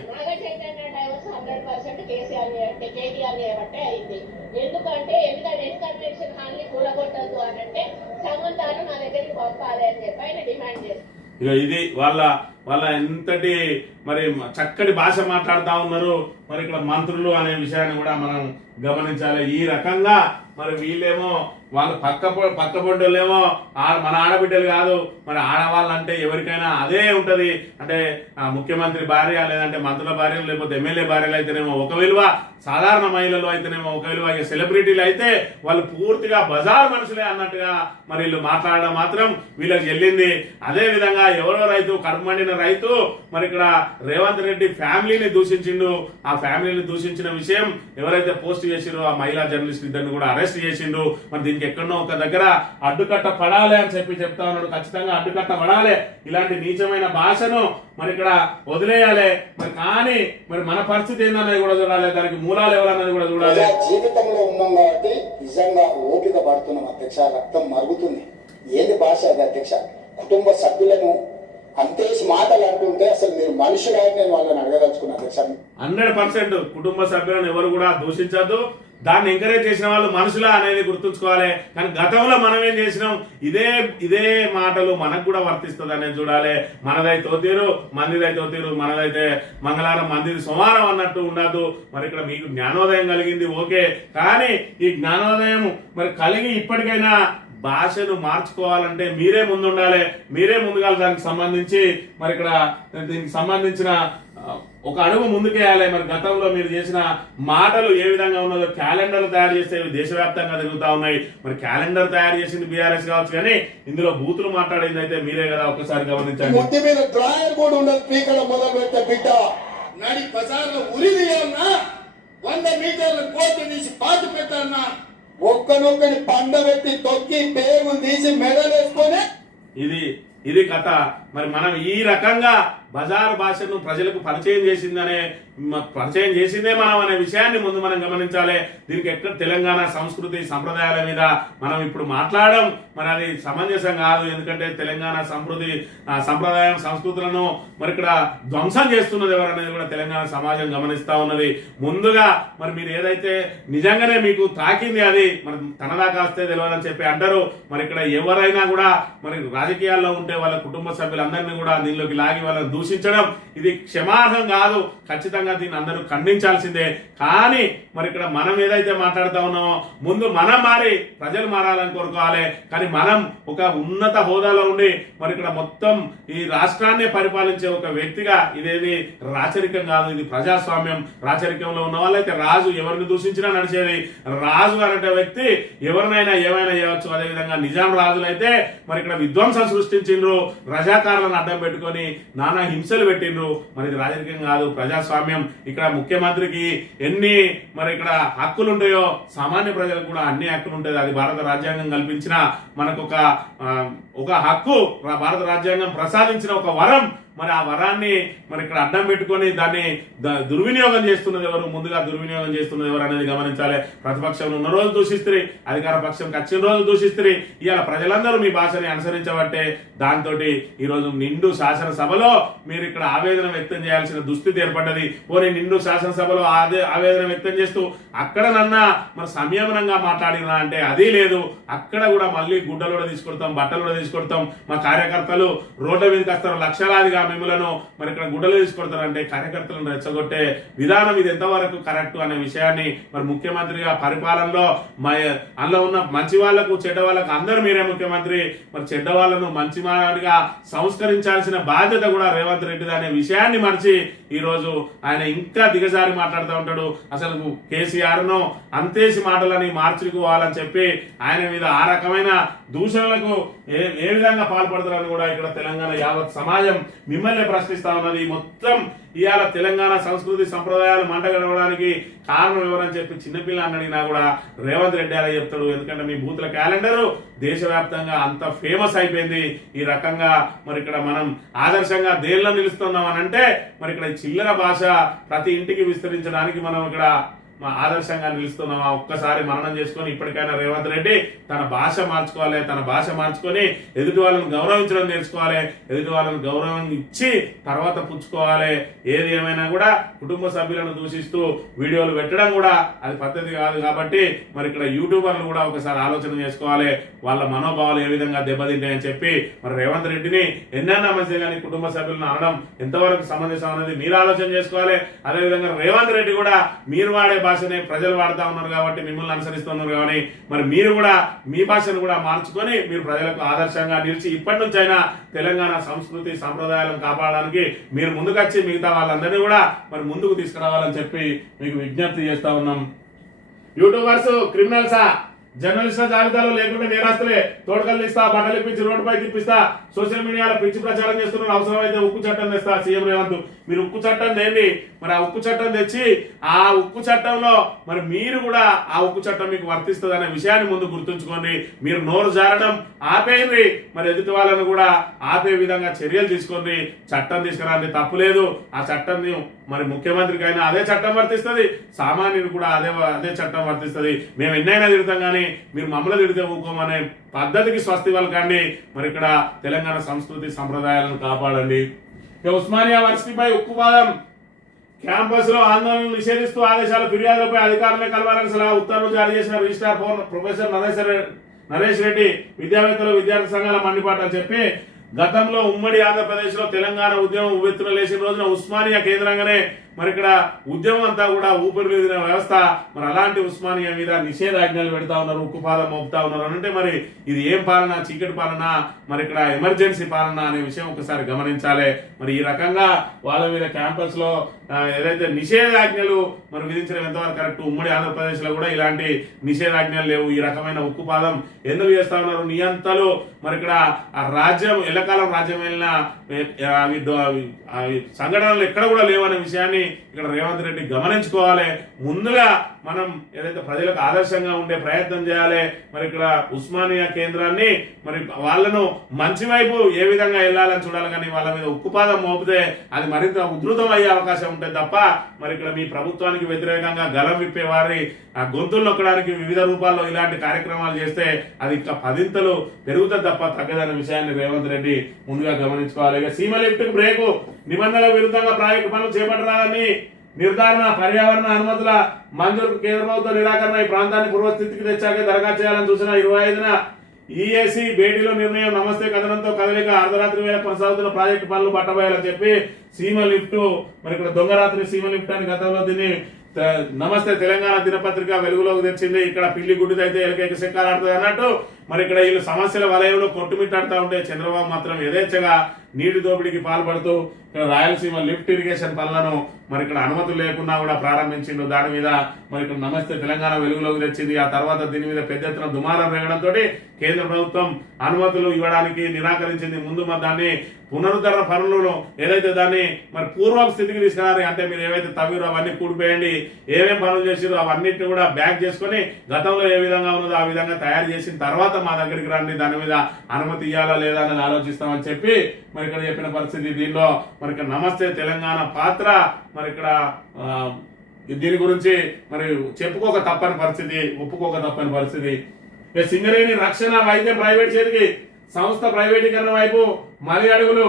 ఎందుకంటే ఎన్కన్వెన్షన్ హాల్ ని కూలగొట్టద్దు అని అంటే సంబంధాలు నా దగ్గరికి పంపాలి అని చెప్పి ఆయన డిమాండ్ చేస్తారు. ఇక ఇది వాళ్ళ ఎంతటి మరి చక్కటి భాష మాట్లాడుతూ ఉన్నారు మరి ఇక్కడ మంత్రులు అనే విషయాన్ని కూడా మనం గమనించాలి. ఈ రకంగా మరి వీళ్ళేమో వాళ్ళు పక్క పొంటోళ్ళేమో మన ఆడబిడ్డలు కాదు, మరి ఆడవాళ్ళు అంటే ఎవరికైనా అదే ఉంటది. అంటే ముఖ్యమంత్రి భార్య లేదంటే మంత్రుల భార్యలు లేకపోతే ఎమ్మెల్యే భార్యలు అయితేనేమో ఒక విలువ, సాధారణ మహిళలు అయితేనేమో ఒక విలువ, ఇక సెలబ్రిటీలు అయితే వాళ్ళు పూర్తిగా బజార్ మనుషులే అన్నట్టుగా మరి వీళ్ళు మాట్లాడడం మాత్రం వీళ్ళకి చెల్లింది. అదే విధంగా ఎవరో రైతు కడుపు మండిన రైతు మరి ఇక్కడ రేవంత్ రెడ్డి ఫ్యామిలీని దూషించిండు. ఆ ఫ్యామిలీని దూషించిన విషయం ఎవరైతే పోస్ట్ చేసిండ్రో ఆ మహిళా జర్నలిస్ట్ ఇద్దరిని కూడా అరెస్ట్ చేసిండు. మరి దీనికి ఎక్కడో ఒక దగ్గర అడ్డుకట్ట పడాలి అని చెప్పి చెప్తా ఉన్నాడు. ఖచ్చితంగా అడ్డుకట్ట పడాలి, ఇలాంటి నీచమైన భాషను మరి ఇక్కడ వదిలేయాలి. మరి కానీ మరి మన పరిస్థితి ఏందన్నది కూడా చూడాలి, దానికి మూలాలు ఎవరన్నది కూడా చూడాలి. జీవితంలో ఉన్నాం కాబట్టి నిజంగా ఓపిక పడుతున్నాం అధ్యక్ష, రక్తం మరుగుతుంది. ఏంది భాష అది అధ్యక్ష? కుటుంబ సభ్యులను అంతేసి మాటలు అంటుంటే అసలు మీరు మనుషులు నేను వాళ్ళని అడగదలుచుకున్నాను అధ్యక్ష. 100% కుటుంబ సభ్యులను ఎవరు కూడా దూషించద్దు, దాన్ని ఎంకరేజ్ చేసిన వాళ్ళు మనుషులా అనేది గుర్తుంచుకోవాలి. కానీ గతంలో మనం ఏం చేసినాం, ఇదే మాటలు మనకు కూడా వర్తిస్తుంది అనేది చూడాలి. మనదైతే తీరు, మందిదైతే తీరు, మనదైతే మంగళవారం మందిది సోమవారం అన్నట్టు ఉండదు. మరి ఇక్కడ మీకు జ్ఞానోదయం కలిగింది ఓకే, కానీ ఈ జ్ఞానోదయం మరి కలిగి ఇప్పటికైనా భాషను మార్చుకోవాలంటే మీరే ముందుండాలి, మీరే ముందుగా దానికి సంబంధించి మరి ఇక్కడ దీనికి సంబంధించిన ఒక అడుగు ముందుకేయాలి. మరి గతంలో మీరు చేసిన మాటలు ఏ విధంగా ఉన్నదో క్యాలెండర్లు తయారు చేస్తే దేశవ్యాప్తంగా తిరుగుతా ఉన్నాయి. మరి క్యాలెండర్ తయారు చేసింది బీఆర్ఎస్ కావచ్చు, కానీ ఇందులో బూతులు మాట్లాడింది అయితే మీరే కదా, ఒక్కసారి గమనించండి. ముద్దు మీద డ్రాయర్ కూడా ఉండదు, పీకల మొదలు పెట్టే బిడ్డ నడి బజార్లో ఉరి తీయన్నా, 100 మీటర్ల కోర్టు తీసి పాతి పెట్టన్నా, ఒక్కనొక్కని పండబెట్టి తొక్కి పేగులు తీసి మెడలేసుకొని ఇది కథ. మరి మనం ఈ రకంగా బజారు భాషను ప్రజలకు పరిచయం చేసిందే మనం అనే విషయాన్ని ముందు మనం గమనించాలి. దీనికి ఎక్కడ తెలంగాణ సంస్కృతి సంప్రదాయాల మీద మనం ఇప్పుడు మాట్లాడడం మరి అది సమంజసం కాదు. ఎందుకంటే తెలంగాణ సంప్రదాయం సంస్కృతులను మరి ఇక్కడ ధ్వంసం చేస్తున్నది ఎవరనేది కూడా తెలంగాణ సమాజం గమనిస్తా ఉన్నది. ముందుగా మరి మీరు ఏదైతే నిజంగానే మీకు తాకింది అది మరి తనదాకా వస్తే తెలియదని చెప్పి అంటారు. మరి ఇక్కడ ఎవరైనా కూడా మరి రాజకీయాల్లో ఉంటే వాళ్ళ కుటుంబ సభ్యులందరినీ కూడా దీనిలోకి లాగి వాళ్ళని దూషించడం ఇది క్షమార్హం కాదు. ఖచ్చితంగా దీన్ని అందరూ ఖండించాల్సిందే. కానీ మరి ఇక్కడ మనం ఏదైతే మాట్లాడుతా ఉన్నామో ముందు మనం మారి ప్రజలు మారాలని కోరుకోవాలి. కానీ మనం ఒక ఉన్నత హోదాలో ఉండి మరి ఇక్కడ మొత్తం ఈ రాష్ట్రాన్ని పరిపాలించే ఒక వ్యక్తిగా ఇదేది రాచరికం కాదు, ఇది ప్రజాస్వామ్యం. రాచరికంలో ఉన్న వాళ్ళైతే రాజు ఎవరిని దూషించినా నడిచేది. రాజు అనే వ్యక్తి ఎవరినైనా ఏమైనా చేయవచ్చు. అదేవిధంగా నిజాం రాజులైతే మరి ఇక్కడ విధ్వంసం సృష్టించిండ్రు, రజాకారులను అడ్డం పెట్టుకొని నానా హింసలు పెట్టిండ్రు. మరి ఇది రాజకీయం కాదు, ప్రజాస్వామ్యం. ఇక్కడ ముఖ్యమంత్రికి ఎన్ని మరి ఇక్కడ హక్కులు ఉంటాయో సామాన్య ప్రజలకు కూడా అన్ని హక్కులు ఉంటాయి. అది భారత రాజ్యాంగం కల్పించిన మనకు ఒక హక్కు, భారత రాజ్యాంగం ప్రసాదించిన ఒక వరం. మరి ఆ వరాన్ని మరి ఇక్కడ అడ్డం పెట్టుకొని దాన్ని దుర్వినియోగం చేస్తున్నది ఎవరు, ముందుగా దుర్వినియోగం చేస్తున్నది ఎవరు అనేది గమనించాలి. ప్రతిపక్షంలో ఉన్న రోజు దూషిస్తుంది, అధికార పక్షం వచ్చిన రోజు దూషిస్తుంది. ఇవాళ ప్రజలందరూ మీ భాషని అనుసరించబట్టే దాంతో ఈ రోజు నిండు శాసనసభలో మీరు ఇక్కడ ఆవేదన వ్యక్తం చేయాల్సిన దుస్థితి ఏర్పడ్డది. పోనీ నిండు శాసనసభలో ఆవేదన వ్యక్తం చేస్తూ అక్కడ మరి సంయమనంగా మాట్లాడినా అంటే అది లేదు. అక్కడ కూడా మళ్ళీ గుడ్డలు కూడా తీసుకొడతాం, బట్టలు కూడా తీసుకొడతాం, మా కార్యకర్తలు రోడ్ల మీదకి వస్తారు లక్షలాదిగా, మిమ్మలను మరి ఇక్కడ గుడ్డలు తీసుకొడతారంటే కార్యకర్తలను రెచ్చగొట్టే విధానం ఇది ఎంతవరకు కరెక్ట్ అనే విషయాన్ని మరి ముఖ్యమంత్రిగా పరిపాలనలో అందులో ఉన్న మంచి వాళ్లకు చెడ్డ వాళ్ళకు అందరూ మీరే ముఖ్యమంత్రి, మరి చెడ్డ వాళ్ళను మంచి వాడిగా సంస్కరించాల్సిన బాధ్యత కూడా రేవంత్ రెడ్డి అనే విషయాన్ని మర్చి ఈ రోజు ఆయన ఇంకా దిగజారి మాట్లాడుతూ ఉంటాడు. అసలు కేసీఆర్ ను అంతేసి మాటలని మార్చుకోవాలని చెప్పి ఆయన మీద ఆ రకమైన దూషణలకు ఏ విధంగా పాల్పడతారని కూడా ఇక్కడ తెలంగాణ యావత్ సమాజం మిమ్మల్ని ప్రశ్నిస్తా ఉన్నది. మొత్తం ఇవాళ తెలంగాణ సంస్కృతి సంప్రదాయాలు మంటగడవడానికి కారణం ఎవరని చెప్పి చిన్నపిల్లని అడిగినా కూడా రేవంత్ రెడ్డి అలా చెప్తాడు. ఎందుకంటే మీ బూత్ల క్యాలెండరు దేశవ్యాప్తంగా అంత ఫేమస్ అయిపోయింది. ఈ రకంగా మరి ఇక్కడ మనం ఆదర్శంగా దేనిలో నిలుస్తున్నాం అని అంటే మరి ఇక్కడ చిల్లర భాష ప్రతి ఇంటికి విస్తరించడానికి మనం ఇక్కడ ఆదర్శంగా నిలుస్తున్నాం. ఒక్కసారి మననం చేసుకొని ఇప్పటికైనా రేవంత్ రెడ్డి తన భాష మార్చుకోవాలి, తన భాష మార్చుకొని ఎదుటి వాళ్ళని గౌరవించడం నేర్చుకోవాలి, ఎదుటి వాళ్ళని గౌరవం ఇచ్చి తర్వాత పుచ్చుకోవాలి. ఏది ఏమైనా కూడా కుటుంబ సభ్యులను దూషిస్తూ వీడియోలు పెట్టడం కూడా అది పద్ధతి కాదు. కాబట్టి మరి ఇక్కడ యూట్యూబర్లు కూడా ఒకసారి ఆలోచన చేసుకోవాలి, వాళ్ళ మనోభావాలు ఏ విధంగా దెబ్బతింటాయని చెప్పి మరి రేవంత్ రెడ్డిని ఎన్నైనా మంచిగా కానీ కుటుంబ సభ్యులను అనడం ఎంతవరకు సమంజసం అనేది మీరు ఆలోచన చేసుకోవాలి. అదేవిధంగా రేవంత్ రెడ్డి కూడా మీరు వాడే భాషనే ప్రజలు వాడుతా ఉన్నారు కాబట్టి మిమ్మల్ని అనుసరిస్తున్నారు కానీ మరి మీరు కూడా మీ భాషను కూడా మార్చుకొని మీరు ప్రజలకు ఆదర్శంగా నిలిచి ఇప్పటి నుంచి అయినా తెలంగాణ సంస్కృతి సంప్రదాయాలను కాపాడడానికి మీరు ముందుకొచ్చి మిగతా వాళ్ళందరినీ కూడా మరి ముందుకు తీసుకురావాలని చెప్పి మీకు విజ్ఞప్తి చేస్తా ఉన్నాం. యూట్యూబర్స్ క్రిమినల్సా, జర్నలిస్టుల జాబితాలో లేకుంటే నేరస్తులే, తోటకల్లు ఇస్తా, బట్టలు ఇప్పించి రోడ్డుపై తిప్పిస్తా, సోషల్ మీడియాలో పిచ్చి ప్రచారం చేస్తున్నారు, అవసరమైతే ఉక్కు చట్టం తెస్తా సీఎం రేవంత్. మీరు ఉక్కు చట్టం తేండి, మరి ఆ ఉక్కు చట్టం తెచ్చి ఆ ఉక్కు చట్టంలో మరి మీరు కూడా ఆ ఉక్కు చట్టం మీకు వర్తిస్తుంది అనే విషయాన్ని ముందు గుర్తుంచుకోండి. మీరు నోరు జారడం ఆపేయండి, మరి ఎదుటి వాళ్ళను కూడా ఆపే విధంగా చర్యలు తీసుకోండి. చట్టం తీసుకురండి, తప్పులేదు. ఆ చట్టాన్ని మరి ముఖ్యమంత్రికైనా అదే చట్టం వర్తిస్తుంది, సామాన్యుడు కూడా అదే చట్టం వర్తిస్తుంది. మేము ఎన్నైనా తిడతాం కానీ మీరు మమ్మల్ని తిడితే ఊకోమనే పద్ధతికి స్వస్తి పలకండి. మరి ఇక్కడ తెలంగాణ సంస్కృతి సంప్రదాయాలను కాపాడండి. ఉస్మానియా వర్సిటీపై ఉక్కుపాదం, క్యాంపస్ లో ఆందోళనలు నిషేధిస్తూ ఆదేశాలు, ఫిర్యాదులపై అధికారులే కలవాలని సలహా, ఉత్తర్వులు జారీ చేసిన రిజిస్ట్రార్ ప్రొఫెసర్ నరేష్ రెడ్డి. విద్యావేత్తలు విద్యార్థి సంఘాల మండిపాటు అని చెప్పి గతంలో ఉమ్మడి ఆంధ్రప్రదేశ్ లో తెలంగాణ ఉద్యమం ఉవ్వెత్తున లేచిన రోజున ఉస్మానియా కేంద్రంగానే మరి ఇక్కడ ఉద్యమం అంతా కూడా ఊపిరిదిన వ్యవస్థ. మరి అలాంటి ఉస్మానియా మీద నిషేధాజ్ఞలు పెడతా ఉన్నారు, ఉక్కుపాదం మోపుతా ఉన్నారు అంటే మరి ఇది ఏం పాలన, చీకటి పాలన, మరి ఇక్కడ ఎమర్జెన్సీ పాలన అనే విషయం ఒకసారి గమనించాలి. మరి ఈ రకంగా వాళ్ళ మీద క్యాంపస్ లో ఏదైతే నిషేధాజ్ఞలు మరి విధించడం ఎంతవరకు కరెక్ట్? ఉమ్మడి ఆంధ్రప్రదేశ్ లో కూడా ఇలాంటి నిషేధాజ్ఞలు లేవు. ఈ రకమైన ఉక్కుపాదం ఎందుకు చేస్తా ఉన్నారు? నియంతలు మరి ఇక్కడ ఆ రాజ్యం ఎల్లకాలం రాజ్యం వెళ్ళిన సంఘటనలు ఎక్కడ కూడా లేవనే విషయాన్ని ఇక్కడ రేవంత్ రెడ్డి గమనించుకోవాలి. ముందుగా మనం ఏదైతే ప్రజలకు ఆదర్శంగా ఉండే ప్రయత్నం చేయాలి. మరి ఇక్కడ ఉస్మానియా కేంద్రాన్ని మరి వాళ్ళను మంచి వైపు ఏ విధంగా వెళ్ళాలని చూడాలి, కానీ వాళ్ళ మీద ఉక్కుపాదం మోపితే అది మరింత ఉధృతం అయ్యే అవకాశం ఉంటుంది తప్ప మరి ఇక్కడ మీ ప్రభుత్వానికి వ్యతిరేకంగా గలం విప్పే వారి ఆ గొంతులు నొక్కడానికి వివిధ రూపాల్లో ఇలాంటి కార్యక్రమాలు చేస్తే అది ఇంకా పదింతలు పెరుగుతుంది తప్ప తగ్గదనే విషయాన్ని రేవంత్ రెడ్డి ముందుగా గమనించుకోవాలి. ఇక సీమ లిఫ్ట్ బ్రేకు, నిబంధనల విరుద్ధంగా ప్రాజెక్టు పనులు చేపట్టరాదని నిర్ధారణ, పర్యావరణ అనుమతుల మంజూరు కేంద్ర ప్రభుత్వ నిరాకరణ. ఈ ప్రాంతాన్ని పూర్వస్థితికి తెచ్చాకే దరఖాస్తు చేయాలని చూసిన 25న ఈఏసీ భేటీలో నిర్ణయం. నమస్తే కథనంతో కదలిక, అర్ధరాత్రి వేళ కొనసాగుతున్న ప్రాజెక్టు పనులు పట్టబోయాలని చెప్పి సీమ లిఫ్ట్ మరి ఇక్కడ దొంగరాత్రి సీమ లిఫ్ట్ అని గతంలో దీన్ని నమస్తే తెలంగాణ దినపత్రిక వెలుగులోకి తెచ్చింది. ఇక్కడ పిల్లి గుడ్డిదైతే ఎలకేక సెక్కాలాడుతుంది అన్నట్టు మరి ఇక్కడ వీళ్ళు సమస్యల వలయంలో కొట్టుమిట్టాడుతూ ఉంటే చంద్రబాబు మాత్రం యథేచ్ఛగా నీటి దోపిడీకి పాల్పడుతూ రాయలసీమ లిఫ్ట్ ఇరిగేషన్ పనులను మరి ఇక్కడ అనుమతులు లేకుండా కూడా ప్రారంభించిండు. దాని మీద మరి ఇక్కడ నమస్తే తెలంగాణ వెలుగులోకి తెచ్చింది. ఆ తర్వాత దీని మీద పెద్ద ఎత్తున దుమారం రేగడంతో కేంద్ర ప్రభుత్వం అనుమతులు ఇవ్వడానికి నిరాకరించింది. ముందు మరి దాన్ని పునరుద్ధరణ పనులను ఏదైతే దాన్ని మరి పూర్వం స్థితికి తీసుకురాలి అంటే మీరు ఏవైతే తవ్విరో అవన్నీ కూడిపోయండి, ఏమేం పనులు చేసిరో అవన్నిటిని కూడా బ్యాక్ చేసుకుని గతంలో ఏ విధంగా ఉన్నదో ఆ విధంగా తయారు చేసిన తర్వాత మా దగ్గరికి రండి, దాని మీద అనుమతి ఇవ్వాలా లేదా అని ఆలోచిస్తామని చెప్పి మరి ఇక్కడ చెప్పిన పరిస్థితి. దీనిలో మరి ఇక్కడ నమస్తే తెలంగాణ పాత్ర మరి ఇక్కడ దీని గురించి మరి చెప్పుకోక తప్పని పరిస్థితి, ఒప్పుకోక తప్పని పరిస్థితి. సింగరేణి రక్షణ వైద్యం ప్రైవేట్ చేతికి, సంస్థ ప్రైవేటీకరణ వైపు మలి అడుగులు.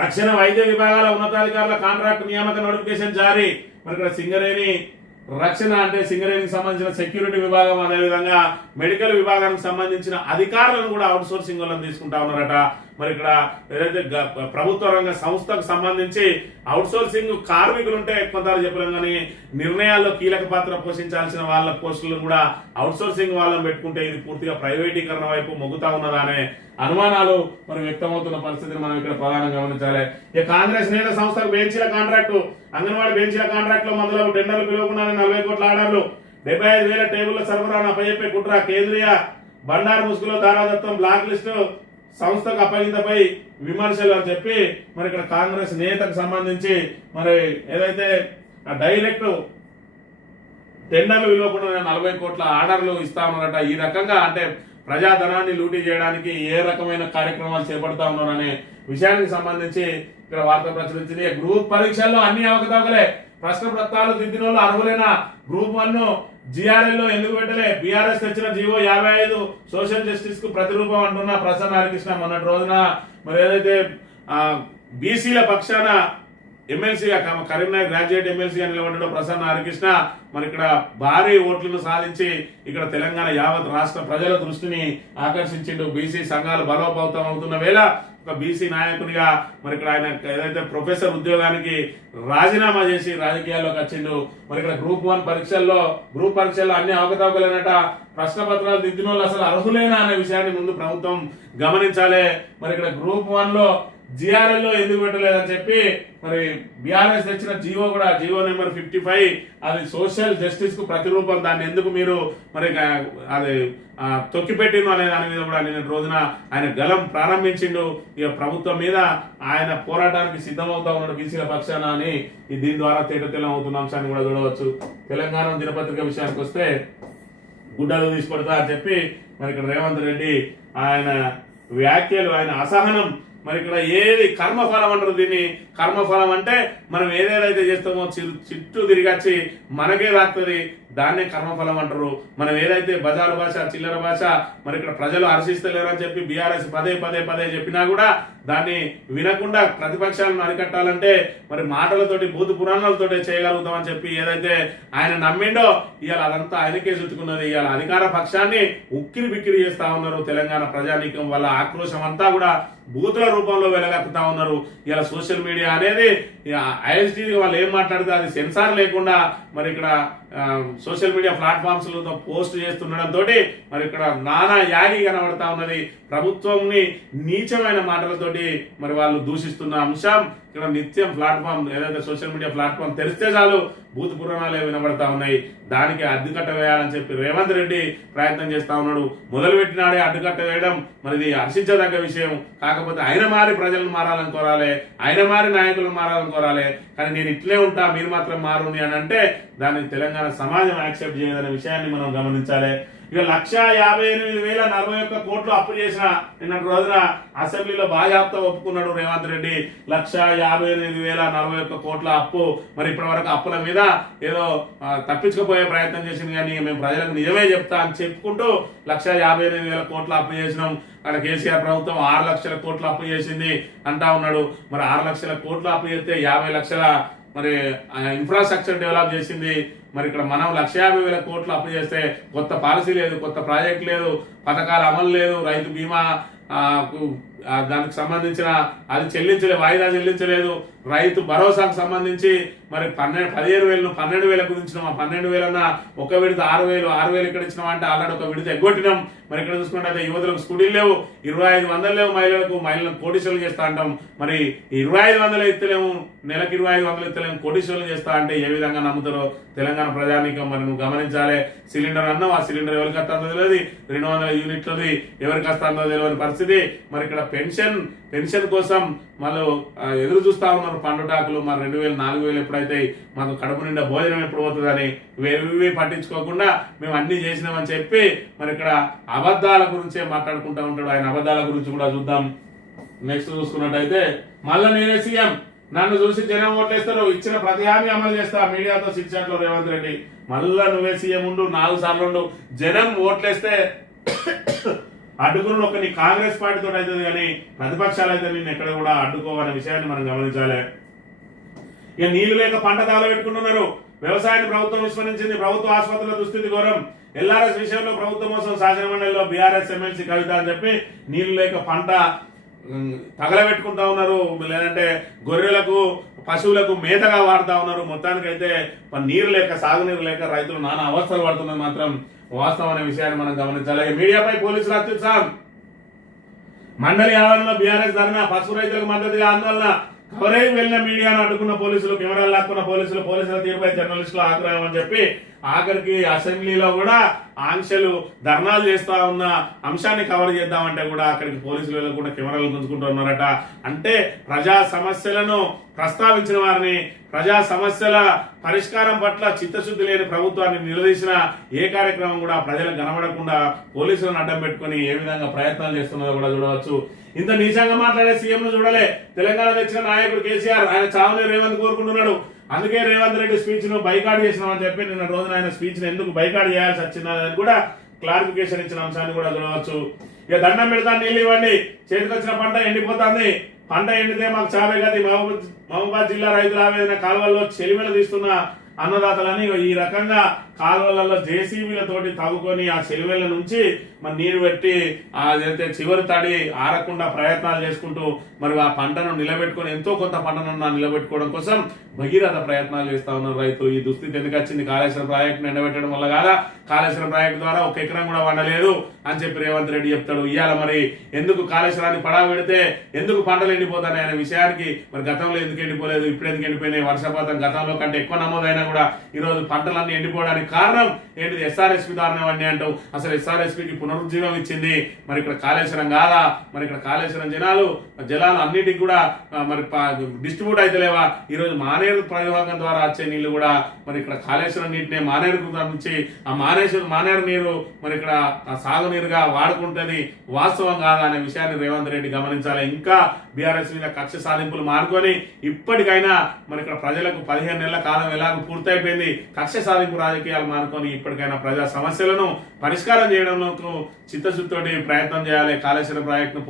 రక్షణ వైద్య విభాగాల ఉన్నతాధికారుల కాంట్రాక్ట్ నియామక నోటిఫికేషన్ జారీ. మరి ఇక్కడ సింగరేణి రక్షణ అంటే సింగరేణికి సంబంధించిన సెక్యూరిటీ విభాగం, అదేవిధంగా మెడికల్ విభాగానికి సంబంధించిన అధికారులను కూడా అవుట్ సోర్సింగ్ వాళ్ళని తీసుకుంటా ఉన్నారట. మరి ఇక్కడ ఏదైతే ప్రభుత్వ రంగ సంస్థకు సంబంధించి అవుట్సోర్సింగ్ కార్మికులు ఉంటే కొంతవరకు చెప్పలేం కానీ నిర్ణయాల్లో కీలక పాత్ర పోషించాల్సిన వాళ్ళ పోస్టులను కూడా అవుట్సోర్సింగ్ వాళ్ళని పెట్టుకుంటే ఇది పూర్తిగా ప్రైవేటీకరణ వైపు మొగ్గుతా ఉన్నదా అనే అనుమానాలు మరి వ్యక్తమవుతున్న పరిస్థితిని మనం ఇక్కడ ప్రధానంగా గమనించాలి. ఇక కాంగ్రెస్ నేత సంస్థకు బెంచీల కాంట్రాక్టు, అంగన్వాడీ బెంచీల కాంట్రాక్ట్ లో మొదలు టెండర్లు పిలువకుండానే 40 కోట్ల ఆర్డర్లు, 75,000 టేబుల్ల సరఫరాను అప్పచెప్పే కుట్ర, కేంద్రీయ బండారు ముసుగులో దారాదత్తం, బ్లాక్ లిస్టు, సంస్థకు అప్పగింతపై విమర్శలు అని చెప్పి మరి ఇక్కడ కాంగ్రెస్ నేతకు సంబంధించి మరి ఏదైతే డైరెక్ట్ టెండర్లు విలువకుండా 40 కోట్ల ఆర్డర్లు ఇస్తా ఉన్నారట. ఈ రకంగా అంటే ప్రజాధనాన్ని లూటీ చేయడానికి ఏ రకమైన కార్యక్రమాలు చేపడతా ఉన్నారనే విషయానికి సంబంధించి ఇక్కడ వార్త ప్రచురించింది. గ్రూప్ పరీక్షల్లో అన్ని అవకతవకలే, ప్రశ్న పత్రాలు దిద్దిన వాళ్ళు అర్హులైన గ్రూప్ 1 GRL లో ఎందుకు పెట్టలే, బీఆర్ఎస్ తెచ్చిన జీవో 55 సోషల్ జస్టిస్ కు ప్రతిరూపం అంటున్న ప్రసన్న హరికృష్ణ మొన్నటి రోజున మరి ఏదైతే బీసీల పక్షాన ఎమ్మెల్సీగా కరీంనగర్ గ్రాడ్యుయేట్ ఎమ్మెల్సీగా నిలబడ్డ ప్రసన్న హరికృష్ణ మరి ఇక్కడ భారీ ఓట్లను సాధించి ఇక్కడ తెలంగాణ యావత్ రాష్ట్ర ప్రజల దృష్టిని ఆకర్షించిండు. బీసీ సంఘాలు బలోపేతం అవుతున్న వేళ ఒక బీసీ నాయకునిగా మరి ఇక్కడ ఆయన ఏదైతే ప్రొఫెసర్ ఉద్యోగానికి రాజీనామా చేసి రాజకీయాల్లోకి వచ్చిండు. మరి ఇక్కడ గ్రూప్ 1 గ్రూప్ పరీక్షల్లో అన్ని అవకతవకలేనట, ప్రశ్న పత్రాలు దిద్దిన వాళ్ళు అసలు అర్హులేనా అనే విషయాన్ని ముందు ప్రభుత్వం గమనించాలి. మరి ఇక్కడ గ్రూప్ 1 లో GRL లో ఎందుకు పెట్టలేదని చెప్పి మరి బీఆర్ఎస్ తెచ్చిన జీవో నెంబర్ 55 అది సోషల్ జస్టిస్ కు ప్రతిరూపం, దాన్ని ఎందుకు మీరు మరి అది తొక్కిపెట్టిండు అనే దాని మీద కూడా నిన్న రోజున ఆయన గలం ప్రారంభించిండు. ఇక ప్రభుత్వం మీద ఆయన పోరాటానికి సిద్ధమవుతా ఉన్నాడు బీసీల పక్షాన అని దీని ద్వారా తేటతెల్లం అవుతున్న అంశాన్ని కూడా చూడవచ్చు. తెలంగాణ దినపత్రిక విషయానికి వస్తే గుడ్డలు తీసుకొడతా అని చెప్పి మరి ఇక్కడ రేవంత్ రెడ్డి ఆయన వ్యాఖ్యలు, ఆయన అసహనం, మరి ఇక్కడ ఏది కర్మఫలం అంటారు దీన్ని. కర్మఫలం అంటే మనం ఏదేదైతే చేస్తామో చుట్టూ తిరిగచ్చి మనకే రాస్తుంది, దాన్నే కర్మఫలం అంటారు. మనం ఏదైతే బజారు భాష, చిల్లర భాష మరి ఇక్కడ ప్రజలు హర్షిస్తలేరు అని చెప్పి బీఆర్ఎస్ పదే చెప్పినా కూడా దాన్ని వినకుండా ప్రతిపక్షాలను అరికట్టాలంటే మరి మాటలతోటి భూత పురాణాలతోటి చేయగలుగుతామని చెప్పి ఏదైతే ఆయన నమ్మిండో ఇవాళ అదంతా ఆయనకే చుట్టుకున్నది. ఇవాళ అధికార పక్షాన్ని ఉక్కిరి బిక్కిరి చేస్తా ఉన్నారు. తెలంగాణ ప్రజానీకం వల్ల ఆక్రోశం అంతా కూడా బూతుల రూపంలో వెలగక్కుతా ఉన్నారు. ఇలా సోషల్ మీడియా అనేది ఐఎస్టీ వాళ్ళు ఏం మాట్లాడితే అది సెన్సార్ లేకుండా మరి ఇక్కడ సోషల్ మీడియా ప్లాట్ఫామ్స్ లో పోస్ట్ చేస్తుండడంతో మరి ఇక్కడ నానా యాగి కనబడతా ఉన్నది. ప్రభుత్వంని నీచమైన మాటలతోటి మరి వాళ్ళు దూషిస్తున్న అంశం ఇక్కడ నిత్యం ప్లాట్ఫామ్ ఏదైతే సోషల్ మీడియా ప్లాట్ఫామ్ తెరిస్తే చాలు భూత పురాణాలే వినబడతా ఉన్నాయి. దానికి అడ్డుకట్ట వేయాలని చెప్పి రేవంత్ రెడ్డి ప్రయత్నం చేస్తా ఉన్నాడు. మొదలు పెట్టినాడే అడ్డుకట్ట వేయడం మరి ఇది హర్షించదగ్గ విషయం. కాకపోతే ఆయన మారి ప్రజలను మారాలని కోరాలి, ఆయన మారి నాయకులను మారాలని కోరాలి. కానీ నేను ఇట్లే ఉంటా మీరు మాత్రం మారుని అని అంటే దాన్ని తెలంగాణ సమాజం యాక్సెప్ట్ చేయదనే విషయాన్ని మనం గమనించాలి. ఇక 1,58,041 కోట్లు అప్పు చేసిన నిన్న రోజున అసెంబ్లీలో బాజాప్తా ఒప్పుకున్నాడు రేవంత్ రెడ్డి. 1,58,041 కోట్ల అప్పు. మరి ఇప్పటి వరకు అప్పుల మీద ఏదో తప్పించుకుపోయే ప్రయత్నం చేసింది, కానీ మేము ప్రజలకు నిజమే చెప్తా అని చెప్పుకుంటూ 1,58,000 కోట్ల అప్పు చేసినాం. అక్కడ కేసీఆర్ ప్రభుత్వం 6 లక్షల కోట్ల అప్పు చేసింది అంటా ఉన్నాడు. మరి 6 లక్షల కోట్ల అప్పు చేస్తే 50 లక్షల మరి ఇన్ఫ్రాస్ట్రక్చర్ డెవలప్ చేసింది. మరి ఇక్కడ మనం 1,50,000 కోట్లు అప్పు చేస్తే కొత్త పాలసీ లేదు, కొత్త ప్రాజెక్ట్ లేదు, పథకాల అమలు లేదు, రైతు బీమా దానికి సంబంధించిన అది వాయిదా చెల్లించలేదు. రైతు భరోసాకు సంబంధించి మరి 15,000 12,000 దించినాం. ఆ 12,000 ఒక విడత 6,000 ఇక్కడ ఇచ్చినాం అంటే ఆల్రెడీ ఒక విడత ఎగ్గొట్టినాం. మరి ఇక్కడ చూసుకుంటే యువతులకు స్కూటీలు లేవు, 2,500 లేవు, మహిళలను కోటీశ్వరులు చేస్తా అంటాం. మరి 2,500 ఇస్తలేము, నెలకు 2,500 ఇస్తలేము, కోటీశ్వరులు చేస్తా అంటే ఏ విధంగా నమ్ముతారో తెలంగాణ ప్రజానీకం మరి నువ్వు గమనించాలి. సిలిండర్ అన్నావు, ఆ సిలిండర్ ఎవరికి వస్తుందో తెలియదు, 200 యూనిట్లది ఎవరికి వస్తుందో తెలియని పరిస్థితి. మరి ఇక్కడ పెన్షన్ కోసం వాళ్ళు ఎదురు చూస్తా ఉన్నారు పండుటాకులు. మరి 2,000 4,000 ఎప్పుడైతే మాకు కడుపు నిండా భోజనం ఎప్పుడు పోతుందని వేవి పట్టించుకోకుండా మేము అన్ని చేసినామని చెప్పి మరి ఇక్కడ అబద్ధాల గురించే మాట్లాడుకుంటా ఉంటాడు. ఆయన అబద్ధాల గురించి కూడా చూద్దాం. నెక్స్ట్ చూసుకున్నట్టయితే మళ్ళా నేనే సీఎం, నన్ను చూసి జనం ఓట్లేస్తారు, ఇచ్చిన ప్రతి హామీ అమలు చేస్తా, మీడియాతో చిట్చాట్లో రేవంత్ రెడ్డి. మళ్ళా నువ్వే సీఎం ఉండు, 4 సార్లు ఉండు, జనం ఓట్లేస్తే అడ్డుకున్న నీ కాంగ్రెస్ పార్టీతో అవుతుంది, కానీ ప్రతిపక్షాలు అయితే నిన్ను ఎక్కడ కూడా అడ్డుకోవాలనే విషయాన్ని మనం గమనించాలి. ఇక నీళ్లు లేక పంట పెట్టుకుంటున్నారు. వ్యవసాయాన్ని ప్రభుత్వం విస్మరించింది. ప్రభుత్వ ఆసుపత్రుల దుస్థితి ఘోరం. ఎల్ఆర్ఎస్ విషయంలో ప్రభుత్వం మోసం, శాసన మండలిలో బీఆర్ఎస్ ఎమ్మెల్సీ కవిత అని చెప్పి నీళ్లు లేక పంట తగలబెట్టుకుంటా ఉన్నారు, లేదంటే గొర్రెలకు పశువులకు మేతగా వాడుతా ఉన్నారు. మొత్తానికైతే నీరు లేక సాగునీరు లేక రైతులు నానా అవస్థలు పడుతున్నది మాత్రం వాస్తవం అనే విషయాన్ని మనం గమనించాలి. మీడియాపై పోలీసులు అత్యుత్సాహం. మండలి ఆవరణలో బీఆర్ఎస్ ధర్నా, పశు రైతులకు మద్దతుగా ఆందోళన. కవరేజ్ వెళ్లిన మీడియాను అడ్డుకున్న పోలీసులు, కెమెరాలు లాక్కున్న పోలీసుల తీరుపై జర్నలిస్టులు ఆగ్రహం అని చెప్పి ఆఖరికి అసెంబ్లీలో కూడా ఆంక్షలు ధర్నాలు చేస్తా ఉన్న అంశాన్ని కవర్ చేద్దామంటే కూడా అక్కడికి పోలీసులు కూడా కెమెరాలు గుంజుకుంటూ ఉన్నారట. అంటే ప్రజా సమస్యలను ప్రస్తావించిన వారిని, ప్రజా సమస్యల పరిష్కారం పట్ల చిత్తశుద్ధి లేని ప్రభుత్వాన్ని నిలదీసిన ఏ కార్యక్రమం కూడా ప్రజలకు కనబడకుండా పోలీసులను అడ్డం పెట్టుకుని ఏ విధంగా ప్రయత్నాలు చేస్తున్నారో కూడా చూడవచ్చు. ఇంత నీచంగా మాట్లాడే సీఎం ను చూడలే. తెలంగాణ తెచ్చిన నాయకుడు కేసీఆర్, ఆయన చావుని రేవంత్ కోరుకుంటున్నాడు. అందుకే రేవంత్ రెడ్డి స్పీచ్ ను బైకాట్ చేసినామని చెప్పి నిన్న రోజున ఆయన స్పీచ్ ను ఎందుకు బైకాట్ చేయాల్సి వచ్చిందని కూడా క్లారిఫికేషన్ ఇచ్చిన అంశాన్ని కూడా చూడవచ్చు. ఇక దండం పెడతా, నీళ్ళు ఇవ్వండి, చేతికొచ్చిన పంట ఎండిపోతుంది, పంట ఎండితే మాకు చావే గతి. మహబూబాద్ జిల్లా రైతుల ఆవేదన, కాలువల్లో చెలిమెలు తీస్తున్న అన్నదాతలని ఈ రకంగా కాలువలలో జేసీబీలతోటి తవ్వుకొని ఆ చెలిమెల నుంచి మరి నీరు పెట్టి అదైతే చివరి తడి ఆరకుండా ప్రయత్నాలు చేసుకుంటూ మరి ఆ పంటను నిలబెట్టుకొని ఎంతో కొంత పంటను నిలబెట్టుకోవడం కోసం భగీరథ ప్రయత్నాలు చేస్తా ఉన్నారు రైతులు. ఈ దుస్థితి ఎందుకు వచ్చింది? కాళేశ్వరం ప్రాజెక్టు ఎండబెట్టడం వల్ల కాదా? కాళేశ్వరం ప్రాజెక్టు ద్వారా ఒక ఎకరం కూడా వండలేదు అని చెప్పి రేవంత్ రెడ్డి చెప్తాడు. ఇవాళ మరి ఎందుకు కాళేశ్వరాన్ని పడా పెడితే ఎందుకు పంటలు ఎండిపోతాయి అనే విషయానికి మరి గతంలో ఎందుకు ఎండిపోలేదు, ఇప్పుడు ఎందుకు ఎండిపోయినాయి? వర్షపాతం గతంలో కంటే ఎక్కువ నమోదైనా కూడా ఈ రోజు పంటలన్నీ ఎండిపోవడానికి కారణం ఏంటిది? ఎస్ఆర్ఎస్పీ దారుణం అన్నీ అంటావు. అసలు ఎస్ఆర్ఎస్పీకి పునరుజ్జీవం ఇచ్చింది మరి ఇక్కడ కాళేశ్వరం కాదా? మరి ఇక్కడ కాళేశ్వరం జలాలు అన్నిటికి కూడా మరి డిస్ట్రిబ్యూట్ అయితలేవా? ఈ రోజు మానేరు ప్రయోగం ద్వారా వచ్చే నీళ్లు కూడా మరి ఇక్కడ కాళేశ్వరం నీటిని మానేరుకు నుంచి ఆ మానేరు నీరు మరి ఇక్కడ సాగునీరుగా వాడుకుంటుంది. వాస్తవం కాదా అనే విషయాన్ని రేవంత్ రెడ్డి గమనించాలి. ఇంకా బీఆర్ఎస్ మీద కక్ష సాధింపులు మానుకొని ఇప్పటికైనా మరి ఇక్కడ ప్రజలకు 15 నెలల కాలం ఎలాగో పూర్తయిపోయింది. కక్ష సాధింపు రాజకీయాలు మానుకొని ఇప్పటికైనా ప్రజా సమస్యలను పరిష్కారం చేయడంలో చిత్తశుద్ధితోటి ప్రయత్నం చేయాలి. కాళేశ్వరం ప్రాజెక్టును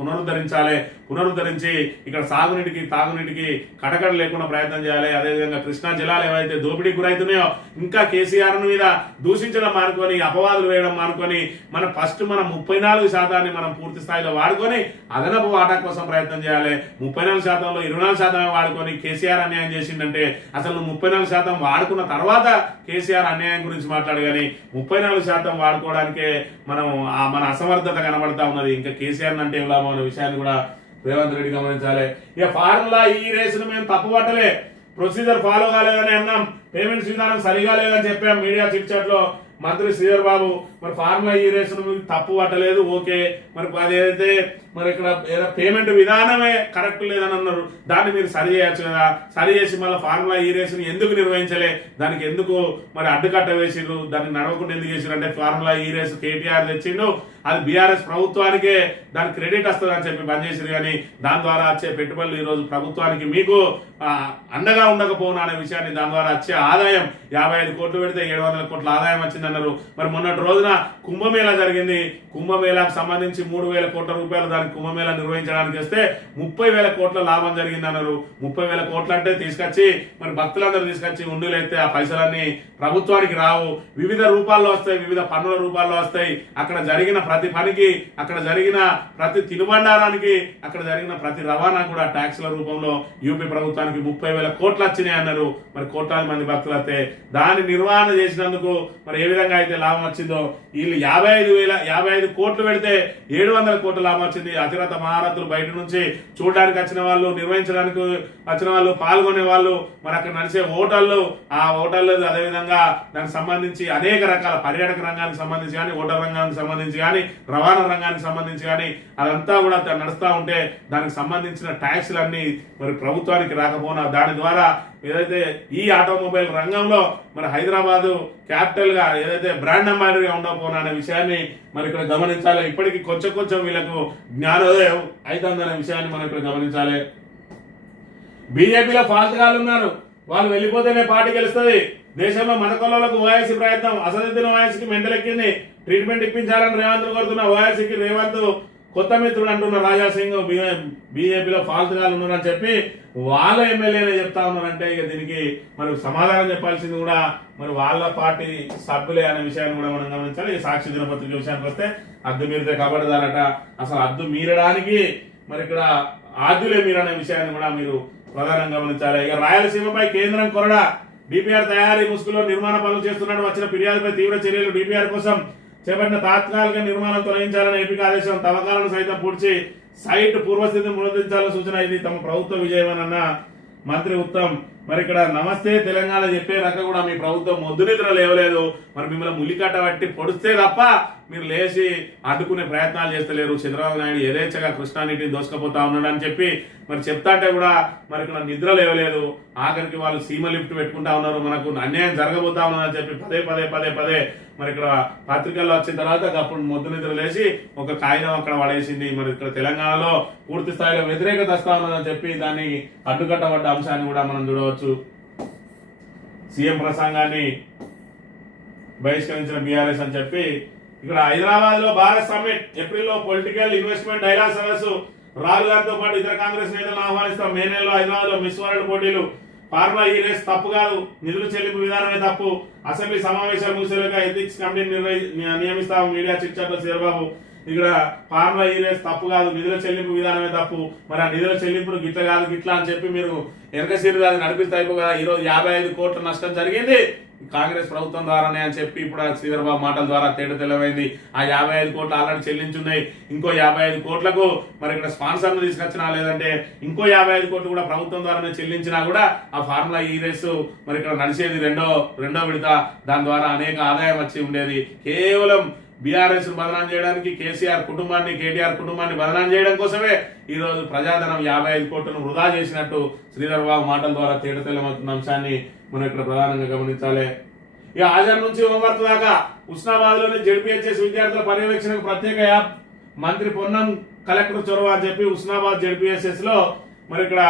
పునరుద్ధరించి ఇక్కడ సాగునీటికి తాగునీటికి కటకడ లేకుండా ప్రయత్నం చేయాలి. అదేవిధంగా కృష్ణా జలాలు ఏవైతే దోపిడీకి గురవుతున్నాయో ఇంకా కేసీఆర్ మీద దూషించడం మానుకొని, అపవాదులు వేయడం మానుకొని మన 34% మనం పూర్తి స్థాయిలో వాడుకొని అదనపు వాటా కోసం ప్రయత్నం చేయాలి. 34%లో 24% వాడుకొని కేసీఆర్ అన్యాయం చేసిందంటే అసలు 34% వాడుకున్న తర్వాత కేసీఆర్ అన్యాయం గురించి మాట్లాడగాని 34% వాడుకోవడానికే మన అసమర్థత కనబడతా ఉన్నది. ఇంకా కేసీఆర్ అంటే ఏం లాభం అనే విషయాన్ని కూడా రేవంత్ రెడ్డి గమనించాలి. ఇక ఫార్ములా ఈ రేసును మేము తప్పుపట్టలే, ప్రొసీజర్ ఫాలో కాలేదని అన్నాం, పేమెంట్స్ విధానం సరిగా లేదని చెప్పాం. మీడియా చిట్ చాట్ లో మంత్రి శ్రీధర్ బాబు మరి ఫార్ములా ఈ రేసును తప్పు పట్టలేదు, ఓకే, మరి అదేదైతే మరి ఇక్కడ పేమెంట్ విధానమే కరెక్ట్ లేదని అన్నారు, దాన్ని మీరు సరి చేయొచ్చు కదా. సరి చేసి మళ్ళీ ఫార్ములా ఈ రేసుని ఎందుకు నిర్వహించలే, దానికి ఎందుకు మరి అడ్డుకట్ట వేసిండ్రు, దాన్ని నడవకుండా ఎందుకు వేసిండ్రు అంటే ఫార్ములా ఈ రేసు కేటీఆర్ తెచ్చిండు, అది బీఆర్ఎస్ ప్రభుత్వానికే దాని క్రెడిట్ వస్తుంది అని చెప్పి బంద్ చేసిరు. కానీ దాని ద్వారా వచ్చే పెట్టుబడులు ఈ రోజు ప్రభుత్వానికి మీకు అండగా ఉండకపోను అనే విషయాన్ని, దాని ద్వారా వచ్చే ఆదాయం 55 కోట్లు పెడితే 700 కోట్ల ఆదాయం వచ్చింది అన్నారు. మరి మొన్నటి రోజున కుంభమేళా జరిగింది. కుంభమేళాకు సంబంధించి 3,000 కోట్ల రూపాయలు దానికి కుంభమేళా నిర్వహించడానికి వస్తే 30,000 కోట్ల లాభం జరిగింది అన్నారు. 30,000 కోట్లు అంటే తీసుకొచ్చి మరి భక్తులందరూ తీసుకొచ్చి ఉండులు అయితే ఆ పైసలన్నీ ప్రభుత్వానికి రావు, వివిధ రూపాల్లో వస్తాయి, వివిధ పన్నుల రూపాల్లో వస్తాయి. అక్కడ జరిగిన ప్రతి పనికి, అక్కడ జరిగిన ప్రతి తినుబండారానికి, అక్కడ జరిగిన ప్రతి రవాణా కూడా ట్యాక్స్ల రూపంలో యూపీ ప్రభుత్వానికి 30,000 కోట్లు వచ్చినాయి అన్నారు. మరి కోట్లాది మంది భక్తులు వస్తే దాని నిర్వహణ చేసినందుకు మరి ఏ విధంగా అయితే లాభం వచ్చిందో, వీళ్ళు 55 కోట్లు పెడితే 700 కోట్ల లాభం వచ్చింది. అతిరథ మహారథులు బయట నుంచి చూడడానికి వచ్చిన వాళ్ళు, నిర్వహించడానికి వచ్చిన వాళ్ళు, పాల్గొనే వాళ్ళు, మరి అక్కడ నడిచే హోటళ్ళు, ఆ హోటళ్ళు అదేవిధంగా దానికి సంబంధించి అనేక రకాల పర్యాటక రంగానికి సంబంధించి కానీ, హోటల్ రంగానికి సంబంధించి కానీ, రవాణా రంగానికి సంబంధించి కానీ అదంతా కూడా నడుస్తూ ఉంటే దానికి సంబంధించిన ట్యాక్స్లన్నీ మరి ప్రభుత్వానికి రాకపోయినా దాని ద్వారా ఏదైతే ఈ ఆటోమొబైల్ రంగంలో మరి హైదరాబాద్ క్యాపిటల్ గా ఏదైతే బ్రాండ్ అంబాసిడర్ గా ఉండకపోనా అనే విషయాన్ని మరి ఇక్కడ గమనించాలి. ఇప్పటికీ కొంచెం వీళ్ళకు జ్ఞానోదయం అవుతుందనే విషయాన్ని మనం ఇక్కడ గమనించాలి. బీజేపీలో ఫాల్ట్ గాళ్ళు ఉన్నారు, వాళ్ళు వెళ్ళిపోతేనే పార్టీ గెలుస్తుంది. దేశంలో మనకొల్లకు ఓవైసీ ప్రయత్నం, అసదుద్దీన్ ఓవైసీకి మెంటలెక్కింది, ట్రీట్మెంట్ ఇప్పించాలని రేవంత్ కోరుతున్న ఓవైసీకి రేవంత్ కొత్త మిత్రుడు అంటున్న రాజా సింగ్ బీజేపీలో ఫాల్ట్ గాళ్ళు ఉన్నారని చెప్పి వాళ్ళ ఎమ్మెల్యేనే చెప్తా ఉన్నారంటే ఇక దీనికి మరి సమాధానం చెప్పాల్సింది కూడా మరి వాళ్ళ పార్టీ సభ్యులే అనే విషయాన్ని కూడా మనం గమనించాలి. ఈ సాక్షి దినపత్రిక విషయానికి వస్తే అద్దు మీరితే కబడదారట. అసలు అద్దు మీరడానికి మరి ఇక్కడ ఆద్యులే మీరు అనే విషయాన్ని కూడా మీరు ప్రధానంగా గమనించాలి. ఇక రాయలసీమపై కేంద్రం కొరడా డిపిఆర్ తయారీ ముసుగులో నిర్మాణ పనులు చేస్తున్నట్టు వచ్చిన ఫిర్యాదుపై తీవ్ర చర్యలు. డిపిఆర్ కోసం చేపట్టిన తాత్కాలిక నిర్మాణం తొలగించాలని ఏపీకి ఆదేశం. తవ్వకాలను సైతం పూడ్చి సైట్ పూర్వస్థితిని పునరుద్ధరించాలని సూచన. ఇది తమ ప్రభుత్వ విజయమన్న మంత్రి ఉత్తమ్. మరి ఇక్కడ నమస్తే తెలంగాణ చెప్పే రక కూడా మీ ప్రభుత్వం మొద్దు నిద్ర లేవలేదు. మరి మిమ్మల్ని ములికట్ట బట్టి పొడిస్తే తప్ప మీరు లేచి అడ్డుకునే ప్రయత్నాలు చేస్తలేరు. చంద్రబాబు నాయుడు యథేచ్ఛగా కృష్ణానీటిని దోసుకపోతా ఉన్నాడు అని చెప్పి మరి చెప్తా అంటే కూడా మరి ఇక్కడ నిద్ర లేవలేదు. ఆఖరికి వాళ్ళు సీమ లిఫ్ట్ పెట్టుకుంటా ఉన్నారు, మనకు అన్యాయం జరగబోతా ఉన్నదని చెప్పి పదే మరి ఇక్కడ పత్రికల్లో వచ్చిన తర్వాత అప్పుడు మొద్దు నిద్ర లేచి ఒక కాగితం అక్కడ పడేసింది. మరి ఇక్కడ తెలంగాణలో పూర్తి స్థాయిలో వ్యతిరేకత వస్తా ఉన్నదని చెప్పి దాన్ని అడ్డుకట్టబడ్డ అంశాన్ని కూడా మనం చూడవచ్చు. సీఎం ప్రసంగాన్ని బహిష్కరించిన బీఆర్ఎస్ అని చెప్పి ఇక్కడ హైదరాబాద్ లో భారత్ సమ్మిట్ ఏప్రిల్లో పొలిటికల్ ఇన్వెస్ట్మెంట్ డైలాగ్ సదస్సు. రాహుల్ గాంధీతో పాటు ఇతర కాంగ్రెస్ నేతలను ఆహ్వానిస్తాం. మే నెలలో హైదరాబాద్ లో మిస్ వరల్డ్ పోటీలు. ఫార్ములా ఈ రేస్ తప్పు కాదు, నిధులు చెల్లింపు విధానమే తప్పు. అసెంబ్లీ సమావేశాలు ముగిసేలాగా ఎథిక్స్ కమిటీని నియమిస్తాం. మీడియా చిట్చాట్లో చంద్రబాబు ఇక్కడ ఫార్ములా ఈ రేస్ తప్పు కాదు, నిధుల చెల్లింపు విధానమే తప్పు. మరి ఆ నిధుల చెల్లింపును గిట్ల కాదు గిట్లా అని చెప్పి మీరు వెనక సీరియల్ అది నడిపిస్తే అయిపో కదా. ఈరోజు 55 కోట్ల నష్టం జరిగింది కాంగ్రెస్ ప్రభుత్వం ద్వారానే అని చెప్పి ఇప్పుడు శ్రీధర్బాబు మాటల ద్వారా తెల్లమైంది. ఆ 55 కోట్లు ఆల్రెడీ చెల్లించున్నాయి. ఇంకో 55 కోట్లకు మరి ఇక్కడ స్పాన్సర్ను తీసుకొచ్చినా లేదంటే ఇంకో 55 కోట్లు కూడా ప్రభుత్వం ద్వారానే చెల్లించినా కూడా ఆ ఫార్ములా ఈ రేసు మరి ఇక్కడ నడిచేది రెండో విడత. దాని ద్వారా అనేక ఆదాయం వచ్చి ఉండేది. కేవలం బీఆర్ఎస్ బదనాం చేయడానికి కేసీఆర్ కుటుంబాన్ని కేటీఆర్ కుటుంబాన్ని బదనాం చేయడం కోసమే ఈ రోజు ప్రజాధనం 55 కోట్లను వృధా చేసినట్టు శ్రీధర్ బాబు మాటల ద్వారా తెల్లమవుతున్న అంశాన్ని మనం ఇక్కడ ప్రధానంగా గమనించాలి. ఇక హాజరు నుంచి హోంవర్క్ దాకా ఉస్నాబాద్ లోని జెడ్పీహెచ్ఎస్ విద్యార్థుల పర్యవేక్షణకు ప్రత్యేక యాప్. మంత్రి పొన్నం కలెక్టర్ చొరవ అని చెప్పి ఉస్నాబాద్ జెడ్పీహెచ్ఎస్ లో మరి ఇక్కడ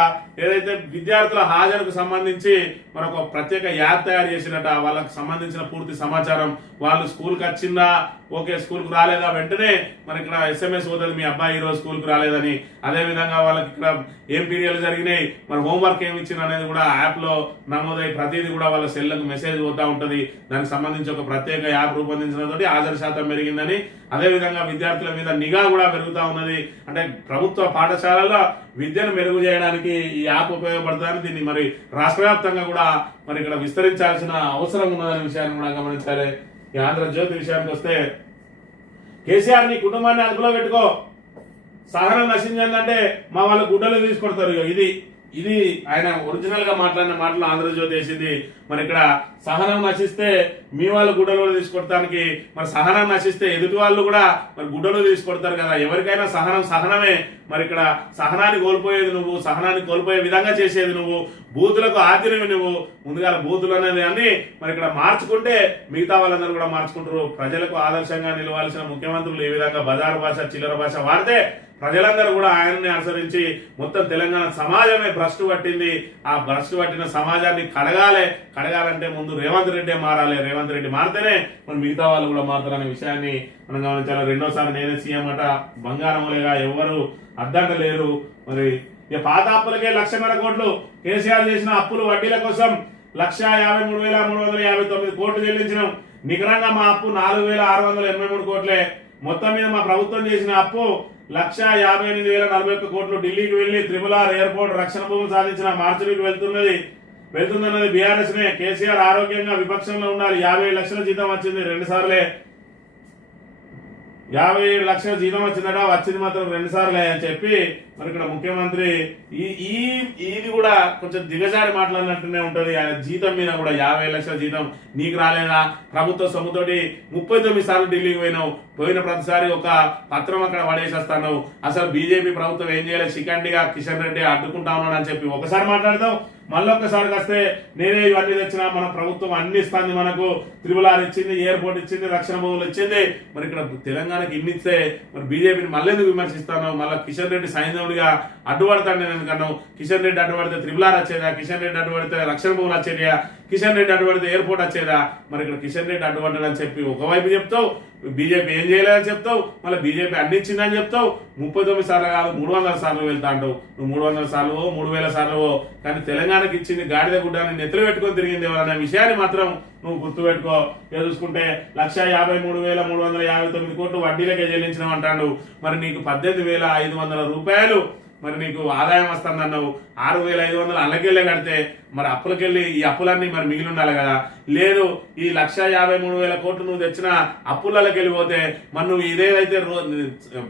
ఏదైతే విద్యార్థుల హాజరుకు సంబంధించి మరి ఒక ప్రత్యేక యాప్ తయారు చేసినట్ట. వాళ్ళకి సంబంధించిన పూర్తి సమాచారం, వాళ్ళు స్కూల్కి వచ్చిందా, ఓకే స్కూల్కి రాలేదా, వెంటనే మరి ఇక్కడ SMS పోతుంది మీ అబ్బాయి ఈరోజు స్కూల్కి రాలేదని. అదే విధంగా వాళ్ళకి ఇక్కడ ఏం పీరియడ్లు జరిగినాయి, మరి హోంవర్క్ ఏమి ఇచ్చింది అనేది కూడా యాప్ లో నమోదై ప్రతిదీ కూడా వాళ్ళ సెల్లకు మెసేజ్ పోతా ఉంటది. దానికి సంబంధించి ఒక ప్రత్యేక యాప్ రూపొందించడంతో హాజరు శాతం పెరిగిందని, అదే విధంగా విద్యార్థుల మీద నిఘా కూడా పెరుగుతా ఉన్నది. అంటే ప్రభుత్వ పాఠశాలలో విద్యను మెరుగు చేయడానికి ఈ యాప్ ఉపయోగపడుతుందని దీన్ని మరి రాష్ట్ర వ్యాప్తంగా కూడా మరి ఇక్కడ విస్తరించాల్సిన అవసరం ఉన్నదనే విషయాన్ని కూడా గమనించాలి. ఈ ఆంధ్రజ్యోతి విషయానికి వస్తే కేసీఆర్ నీ కుటుంబాన్ని అదుపులో పెట్టుకో, సహనం నశించిందంటే మా వాళ్ళు గుడ్డలు తీసుకొడతారు. ఇది ఆయన ఒరిజినల్ గా మాట్లాడిన మాటలు ఆంధ్రజ్యోతి వేసింది. మరి ఇక్కడ సహనం నశిస్తే మీ వాళ్ళు గుడ్డలు తీసుకొడటానికి, మరి సహనం నశిస్తే ఎదుటి వాళ్ళు కూడా మరి గుడ్డలు తీసుకొడతారు కదా. ఎవరికైనా సహనమే. మరి ఇక్కడ సహనాన్ని కోల్పోయేది నువ్వు, సహనాన్ని కోల్పోయే విధంగా చేసేది నువ్వు, బూతులకు ఆదినవి నువ్వు. ముందుగా బూతులు అనేది అన్ని మరి ఇక్కడ మార్చుకుంటే మిగతా వాళ్ళందరూ కూడా మార్చుకుంటారు. ప్రజలకు ఆదర్శంగా నిలవాల్సిన ముఖ్యమంత్రులు ఈ విధంగా బజారు భాష చిల్లర భాష వాడితే ప్రజలందరూ కూడా ఆయనని అనుసరించి మొత్తం తెలంగాణ సమాజమే భ్రష్టు పట్టింది. ఆ భ్రష్టు పట్టిన సమాజాన్ని కడగాలంటే ముందు రేవంత్ రెడ్డి మారాలి. రేవంత్ రెడ్డి మారితేనే మరి మిగతా వాళ్ళు కూడా మారుతారనే విషయాన్ని మనం గమనించాలి. రెండోసారి నేనే సీఎం అట, బంగారములేగా ఎవరు అద్దంట లేరు. మరి ఇక పాత అప్పులకే 1,00,000 కోట్లు. కేసీఆర్ చేసిన అప్పులు వడ్డీల కోసం 1,53,359 కోట్లు చెల్లించినాం. నికరంగా మా అప్పు 4,683 కోట్లే. మొత్తం మీద మా ప్రభుత్వం చేసిన అప్పు 1,58,041 కోట్లు. ఢిల్లీకి వెళ్లి RRR ఎయిర్పోర్ట్ రక్షణ భూములు సాధించిన మార్చిలోకి వెళ్తుందన్నది బీఆర్ఎస్ నే. కేసీఆర్ ఆరోగ్యంగా విపక్షంలో ఉండాలి. 57 లక్షల జీతం వచ్చింది 2 సార్లే. 57 లక్షల జీతం వచ్చిందట, వచ్చింది మాత్రం 2 సార్లే అని చెప్పి మరి ఇక్కడ ముఖ్యమంత్రి ఇది కూడా కొంచెం దిగజారి మాట్లాడినట్టునే ఉంటది. ఆయన జీతం మీద కూడా 50 లక్షల జీతం నీకు రాలేదా? ప్రభుత్వ సొమ్ముతోటి 39 సార్లు ఢిల్లీకి పోయిన ప్రతిసారి ఒక పత్రం అక్కడ పడేసేస్తాను. అసలు బీజేపీ ప్రభుత్వం ఏం చేయాలి, శిఖండిగా కిషన్ రెడ్డి అడ్డుకుంటా ఉన్నాడు అని చెప్పి ఒకసారి మాట్లాడతావు, మళ్ళొక్కసారి వస్తే నేనే ఇవన్నీ తెచ్చినా, మన ప్రభుత్వం అన్ని ఇస్తుంది, మనకు RRR ఇచ్చింది, ఎయిర్పోర్ట్ ఇచ్చింది, రక్షణ భూములు ఇచ్చింది. మరి ఇక్కడ తెలంగాణకి ఇన్ని ఇస్తే మరి బీజేపీని మళ్ళీ ఎందుకు విమర్శిస్తాను? మళ్ళీ కిషన్ రెడ్డి సైన్యుడిగా అడ్డుపడతాను నేను ఎందుకన్నావు? కిషన్ రెడ్డి అడ్డుపడితే RRR వచ్చేదా? కిషన్ రెడ్డి అడ్డుపడితే రక్షణ భూములు వచ్చేదా? కిషన్ రెడ్డి అడ్డుపడితే ఎయిర్పోర్ట్ వచ్చేదా? మరి ఇక్కడ కిషన్ రెడ్డి అడ్డుపడ్డాడని చెప్పి ఒకవైపు చెప్తావు, బీజేపీ ఏం చేయలేదని చెప్తావు, మళ్ళీ బీజేపీ అందించిందని చెప్తావు. 39 సార్లు కాదు 300 సార్లు వెళ్తా అంటావు. నువ్వు 300 సార్లు 3000 సార్లు, కానీ తెలంగాణకి ఇచ్చింది గాడిద గుడ్డాన్ని నెత్తులు పెట్టుకొని తిరిగింది ఎవరన్న విషయాన్ని మాత్రం నువ్వు గుర్తుపెట్టుకో. చూసుకుంటే 1,53,359 కోట్లు వడ్డీలకే చెల్లించినావు అంటాడు. మరి నీకు 18,500 రూపాయలు మరి నీకు ఆదాయం వస్తుందన్నావు. 6,500 అల్లకెళ్ళే కడితే మరి అప్పులకెళ్ళి ఈ అప్పులన్నీ మరి మిగిలి ఉండాలి కదా. లేదు, ఈ 1,53,000 కోట్లు నువ్వు తెచ్చిన అప్పులకి వెళ్ళిపోతే మరి నువ్వు ఇదేదైతే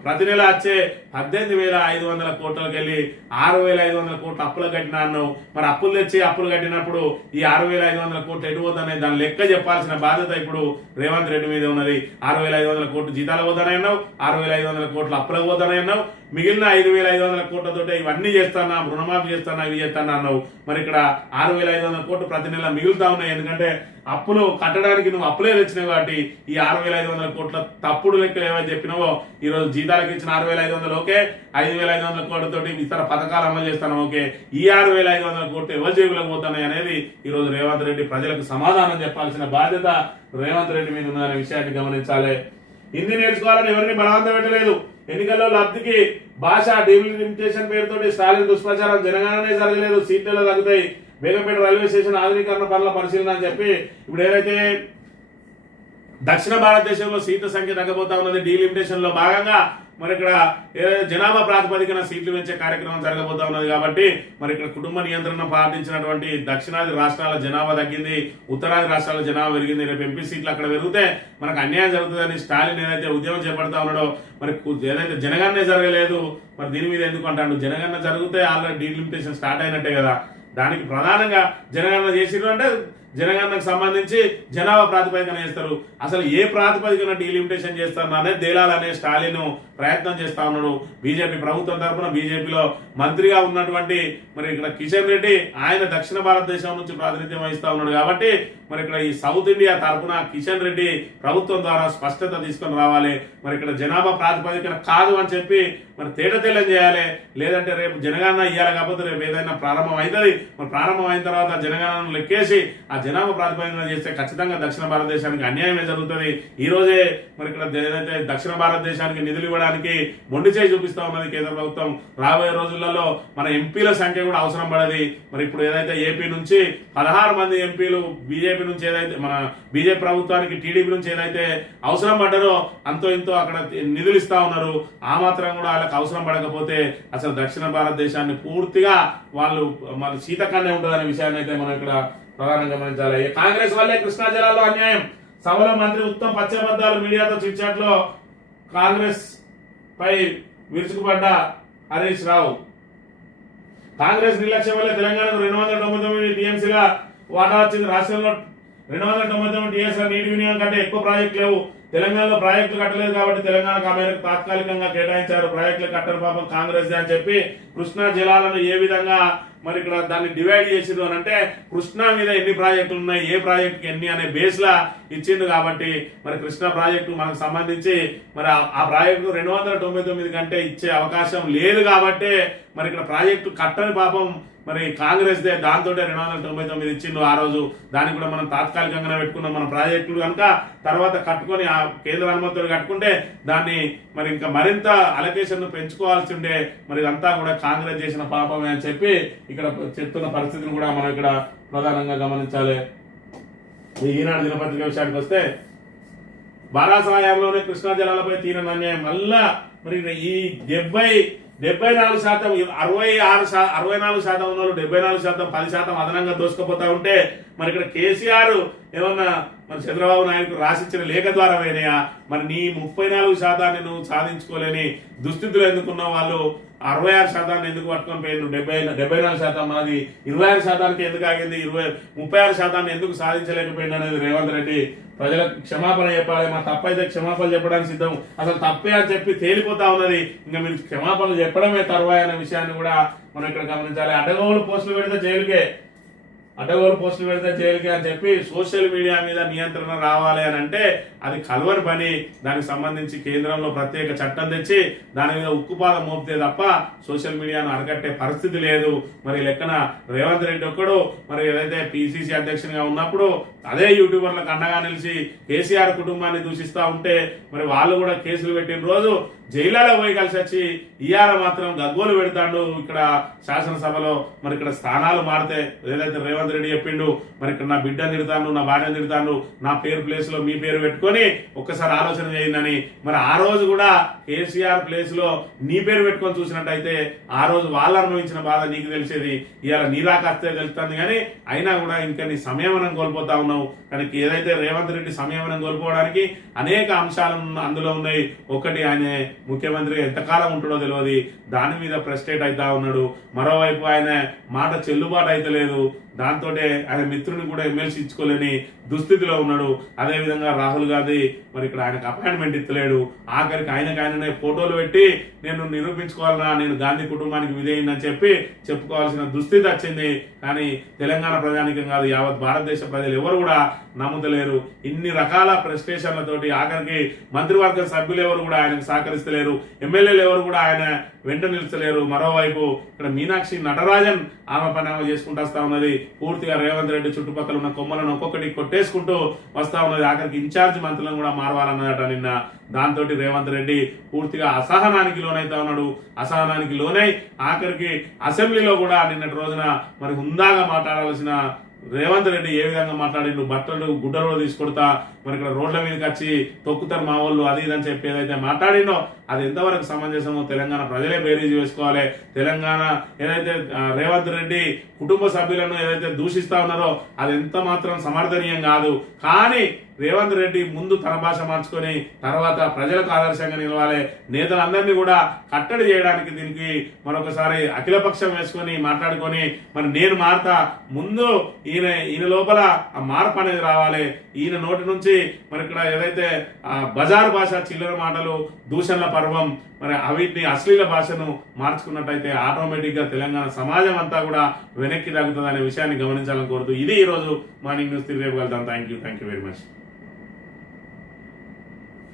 ప్రతి నెల వచ్చే 18,500 కోట్లకి వెళ్ళి 6,500 కోట్లు అప్పులు కట్టినా అన్నావు. మరి అప్పులు తెచ్చి అప్పులు కట్టినప్పుడు ఈ 6,500 కోట్లు ఎటు పోతానే దాని లెక్క చెప్పాల్సిన బాధ్యత ఇప్పుడు రేవంత్ రెడ్డి మీద ఉన్నది. 6,500 కోట్లు జీతాలు పోతానే అన్నావు, 6,500 కోట్లు అప్పులకు పోతానే అన్నావు. మిగిలిన 5,500 కోట్లతో ఇవన్నీ చేస్తానా, రుణమాఫీ చేస్తానా, ఇవి చేస్తానా అన్నావు. మరి ఇక్కడ 6,500 కోట్లు ప్రతి నెల మిగులుతా ఉన్నాయి. ఎందుకంటే అప్పులు కట్టడానికి నువ్వు అప్పులే తెచ్చినావు కాబట్టి ఈ 6,500 కోట్ల తప్పుడు లెక్కలు ఏవైతే చెప్పినావో ఈ రోజు జీతాలకు ఇచ్చిన 6,500 ఓకే, 5,500 కోట్లతోటి ఇతర పథకాలు అమలు చేస్తాను ఓకే, ఈ 6,500 కోట్లు ఎవరి జేబులకు పోతున్నాయి అనేది ఈ రోజు రేవంత్ రెడ్డి ప్రజలకు సమాధానం చెప్పాల్సిన బాధ్యత రేవంత్ రెడ్డి మీద ఉందనే విషయాన్ని గమనించాలి. హిందీ నేర్చుకోవాలని ఎవరిని బలవంతం పెట్టలేదు. ఎన్నికల్లో లబ్ధికి భాష డిలిమిటేషన్ పేరుతో స్టాలిన్ దుష్ప్రచారం జనగణనే జరగలేదు, సీట్లలో తగ్గుతాయి, బేగంపేట రైల్వే స్టేషన్ ఆధునీకరణ పనుల పరిశీలన అని చెప్పి ఇప్పుడు ఏదైతే దక్షిణ భారతదేశంలో సీట్ల సంఖ్య తగ్గబోతా ఉన్నది డీలిమిటేషన్ లో భాగంగా మరి ఇక్కడ ఏదైతే జనాభా ప్రాతిపదికన సీట్లు పెంచే కార్యక్రమం జరగబోతా ఉన్నది కాబట్టి మరి ఇక్కడ కుటుంబ నియంత్రణ పాటించినటువంటి దక్షిణాది రాష్ట్రాల జనాభా తగ్గింది, ఉత్తరాది రాష్ట్రాల జనాభా పెరిగింది. రేపు ఎంపీ సీట్లు అక్కడ పెరిగితే మనకు అన్యాయం జరుగుతుందని స్టాలిన్ ఏదైతే ఉద్యమం చేపడతా ఉన్నాడో మరి ఏదైతే జనగణనే జరగలేదు మరి దీని మీద ఎందుకు అంటాడు. జనగణన జరిగితే ఆల్రెడీ డీలిమిటేషన్ స్టార్ట్ అయినట్టే కదా. దానికి ప్రధానంగా జనగణన చేసిరు అంటే జనగణనకు సంబంధించి జనాభా ప్రాతిపదికన చేస్తారు. అసలు ఏ ప్రాతిపదికన డీలిమిటేషన్ చేస్తారు అనేది తేలాలనే స్టాలిన్ ప్రయత్నం చేస్తా ఉన్నాడు. బీజేపీ ప్రభుత్వం తరఫున బీజేపీలో మంత్రిగా ఉన్నటువంటి మరి ఇక్కడ కిషన్ రెడ్డి ఆయన దక్షిణ భారతదేశం నుంచి ప్రాతినిధ్యం వహిస్తా ఉన్నాడు కాబట్టి మరి ఇక్కడ ఈ సౌత్ ఇండియా తరఫున కిషన్ రెడ్డి ప్రభుత్వం ద్వారా స్పష్టత తీసుకొని రావాలి. మరి ఇక్కడ జనాభా ప్రాతిపదికన కాదు అని చెప్పి మరి తేటతెల్లం చేయాలి. లేదంటే రేపు జనగణన ఇవ్వాలి, కాకపోతే రేపు ఏదైనా ప్రారంభం అవుతుంది. మరి ప్రారంభం అయిన తర్వాత జనగణనను లెక్కేసి ఆ జనాభా ప్రాతిపదికన చేస్తే ఖచ్చితంగా దక్షిణ భారతదేశానికి అన్యాయమే జరుగుతుంది. ఈ రోజే మరి ఇక్కడ ఏదైతే దక్షిణ భారతదేశానికి నిధులు ఇవ్వడానికి మొండి చేయి చూపిస్తా ఉన్నది కేంద్ర ప్రభుత్వం. రాబోయే రోజులలో మన ఎంపీల సంఖ్య కూడా అవసరం పడది. మరి ఇప్పుడు ఏదైతే ఏపీ నుంచి 16 మంది ఎంపీలు బీజేపీ నుంచి ఏదైతే మన బీజేపీ ప్రభుత్వానికి టీడీపీ నుంచి ఏదైతే అవసరం పడ్డారో అంతో ఇంతో అక్కడ నిధులు ఇస్తా ఉన్నారు. ఆ మాత్రం కూడా వాళ్ళకి అవసరం పడకపోతే అసలు దక్షిణ భారతదేశాన్ని పూర్తిగా వాళ్ళు మన శీతకాన్నే ఉంటుందనే విషయాన్ని అయితే మనం ఇక్కడ ప్రధానంగా గమనించాలి. కాంగ్రెస్ వల్లే కృష్ణా జలాల్లో అన్యాయం. సభలో మంత్రి ఉత్తమ్ పశ్చిమబద్దాలు మీడియాతో చిట్చాట్ లో కాంగ్రెస్ పై విరుచుకుపడ్డ హరీష్ రావు. కాంగ్రెస్ నిర్లక్ష్యం వల్ల తెలంగాణకు 299 టీఎంసీల వాటా వచ్చింది. రాష్ట్రంలో 299 టీఎంసీల నీటి వినియోగం కంటే ఎక్కువ ప్రాజెక్టులు లేవు. తెలంగాణలో ప్రాజెక్టులు కట్టలేదు కాబట్టి తెలంగాణకు ఆ మేరకు తాత్కాలికంగా కేటాయించారు. ప్రాజెక్టులు కట్టని పాపం కాంగ్రెస్ అని చెప్పి కృష్ణా జలాలను ఏ విధంగా మరి ఇక్కడ దాన్ని డివైడ్ చేసిండు అని అంటే కృష్ణా మీద ఎన్ని ప్రాజెక్టులు ఉన్నాయి, ఏ ప్రాజెక్టుకి ఎన్ని అనే బేస్ లా ఇచ్చిండు. కాబట్టి మరి కృష్ణా ప్రాజెక్టు మనకు సంబంధించి మరి ఆ ప్రాజెక్టు 299 కంటే ఇచ్చే అవకాశం లేదు కాబట్టి మరి ఇక్కడ ప్రాజెక్టు కట్టని పాపం మరి కాంగ్రెస్ దే దాంతో 299 ఇచ్చిండు ఆ రోజు. దానికి కూడా మనం తాత్కాలికంగా పెట్టుకున్నాం మన ప్రాజెక్టులు కనుక తర్వాత కట్టుకొని ఆ కేంద్ర అనుమతులు కట్టుకుంటే దాన్ని మరి ఇంకా మరింత అలొకేషన్ పెంచుకోవాల్సి ఉండే. మరి ఇదంతా కూడా కాంగ్రెస్ చేసిన పాపమే అని చెప్పి ఇక్కడ చెప్తున్న పరిస్థితిని కూడా మనం ఇక్కడ ప్రధానంగా గమనించాలి. ఈనాడు దినపత్రిక విషయానికి వస్తే బారాసాయంలోనే కృష్ణా జలాలపై తీరని అన్యాయం. మళ్ళా మరి ఈ 74% 64% ఉన్నారు, 74% 10% అదనంగా దోసుకుపోతా ఉంటే మరి ఇక్కడ కేసీఆర్ ఏమన్నా మరి చంద్రబాబు నాయుడు రాసిచ్చిన లేఖ ద్వారా అయినాయా? మరి నీ 34% నువ్వు సాధించుకోలేని దుస్థితులు ఎందుకున్న వాళ్ళు 66% ఎందుకు పట్టుకొని పోయిండు? 74% మనది 26% ఎందుకు ఆగింది? 36% ఎందుకు సాధించలేకపోయింది అనేది రేవంత్ రెడ్డి ప్రజలకు క్షమాపణ చెప్పాలి. మా తప్పైతే క్షమాపణ చెప్పడానికి సిద్ధం. అసలు తప్పే అని చెప్పి తేలిపోతా ఉన్నది. ఇంకా మీరు క్షమాపణలు చెప్పడమే తర్వాయి అనే విషయాన్ని కూడా మనం ఇక్కడ గమనించాలి. అడ్డగోలు పోస్టులు పెడితే జైలుకే. అడ్డగోలు పోస్టులు పెడితే జైలుకి అని చెప్పి సోషల్ మీడియా మీద నియంత్రణ రావాలి అని అంటే అది కలవని పని. దానికి సంబంధించి కేంద్రంలో ప్రత్యేక చట్టం తెచ్చి దాని మీద ఉక్కుపాదం మోపితే తప్ప సోషల్ మీడియాను అరికట్టే పరిస్థితి లేదు. మరి లెక్కన రేవంత్ రెడ్డి ఒక్కడు మరి ఏదైతే పిసిసి అధ్యక్షునిగా ఉన్నప్పుడు అదే యూట్యూబర్లకు అండగా నిలిచి కేసీఆర్ కుటుంబాన్ని దూషిస్తా ఉంటే మరి వాళ్ళు కూడా కేసులు పెట్టిన రోజు జైల్లో పోయి కలిసి వచ్చి ఇవాళ మాత్రం గగ్గోలు పెడతాడు ఇక్కడ శాసనసభలో. మరి ఇక్కడ స్థానాలు మారితే ఏదైతే రేవంత్ రెడ్డి చెప్పిండు మరి ఇక్కడ నా బిడ్డను తిడతాను, నా భార్యను తిడతాను, నా పేరు ప్లేస్ లో మీ పేరు పెట్టుకొని ఒక్కసారి ఆలోచన చేయండి. మరి ఆ రోజు కూడా కేసీఆర్ ప్లేస్ లో నీ పేరు పెట్టుకొని చూసినట్టయితే ఆ రోజు వాళ్ళు అనుభవించిన బాధ నీకు తెలిసేది. ఇవాళ నీ రాకస్తే తెలుస్తుంది కానీ అయినా కూడా ఇంకా నీ సంయమనం కోల్పోతా ఉన్నావు. కానీ ఏదైతే రేవంత్ రెడ్డి సంయమనం కోల్పోవడానికి అనేక అంశాలు అందులో ఉన్నాయి. ఒకటి ఆయన ముఖ్యమంత్రి ఎంతకాలం ఉంటాడో తెలియదు, దాని మీద ఫ్రస్ట్రేట్ అవుతా ఉన్నాడు. మరోవైపు ఆయన మాట చెల్లుబాటు అయితే లేదు, దాంతో ఆయన మిత్రుని కూడా ఎమ్మెల్సీ ఇచ్చుకోలేని దుస్థితిలో ఉన్నాడు. అదే విధంగా రాహుల్ గాంధీ మరి ఇక్కడ ఆయనకు అపాయింట్మెంట్ ఇస్తలేడు. ఆఖరికి ఆయననే ఫోటోలు పెట్టి నేను నిరూపించుకోవాలన్నా నేను గాంధీ కుటుంబానికి విధేయని చెప్పి చెప్పుకోవాల్సిన దుస్థితి వచ్చింది. కానీ తెలంగాణ ప్రజానికం కాదు, యావత్ భారతదేశ ప్రజలు ఎవరు కూడా నమ్ముతలేరు. ఇన్ని రకాల ప్రెస్టేషన్లతోటి ఆఖరికి మంత్రివర్గ సభ్యులు ఎవరు కూడా ఆయనకు సహకరిస్తలేరు, ఎమ్మెల్యేలు ఎవరు కూడా ఆయన వెంట నిలుస్తలేరు. మరోవైపు ఇక్కడ మీనాక్షి నటరాజన్ ఆమె పని ఆమె చేసుకుంటూ వస్తా ఉన్నది. పూర్తిగా రేవంత్ రెడ్డి చుట్టుపక్కల ఉన్న కొమ్మలను ఒక్కొక్కటి కొట్టేసుకుంటూ వస్తా ఉన్నది. ఆఖరికి ఇన్ఛార్జ్ మంత్రులను కూడా మారవాలన్నదట నిన్న. దాంతో రేవంత్ రెడ్డి పూర్తిగా అసహనానికి లోనైతా ఉన్నాడు. అసహనానికి లోనై ఆఖరికి అసెంబ్లీలో కూడా నిన్నటి రోజున మరి హుందాగా మాట్లాడాల్సిన రేవంత్ రెడ్డి ఏ విధంగా మాట్లాడిండు, బట్టలు గుడ్డలో తీసుకొడతా మరి ఇక్కడ రోడ్ల మీదకి వచ్చి తొక్కుతారు మా వాళ్ళు అది ఇదని చెప్పి ఏదైతే మాట్లాడిండో అది ఎంతవరకు సమంజసమో తెలంగాణ ప్రజలే బేరీజు వేసుకోవాలి. తెలంగాణ ఏదైతే రేవంత్ రెడ్డి కుటుంబ సభ్యులను ఏదైతే దూషిస్తా ఉన్నారో అది ఎంత మాత్రం సమర్థనీయం కాదు. కానీ రేవంత్ రెడ్డి ముందు తన భాష మార్చుకొని తర్వాత ప్రజలకు ఆదర్శంగా నిలవాలి. నేతలందరినీ కూడా కట్టడి చేయడానికి దీనికి మరొకసారి అఖిలపక్షం వేసుకొని మాట్లాడుకొని మరి నేను మారతా, ముందు ఈయన లోపల ఆ మార్పు అనేది రావాలి. ఈయన నోటి నుంచి మరి ఇక్కడ ఏదైతే బజారు భాష, చిల్లర మాటలు, దూషణల పర్వం మరి అవిటిని అశ్లీల భాషను మార్చుకున్నట్టయితే ఆటోమేటిక్ గా తెలంగాణ సమాజం అంతా కూడా వెనక్కి తగ్గుతుంది అనే విషయాన్ని గమనించాలని కోరుతూ ఇది ఈ రోజు మార్నింగ్ న్యూస్. తిరిగి వెళ్తాం. Thank you very much.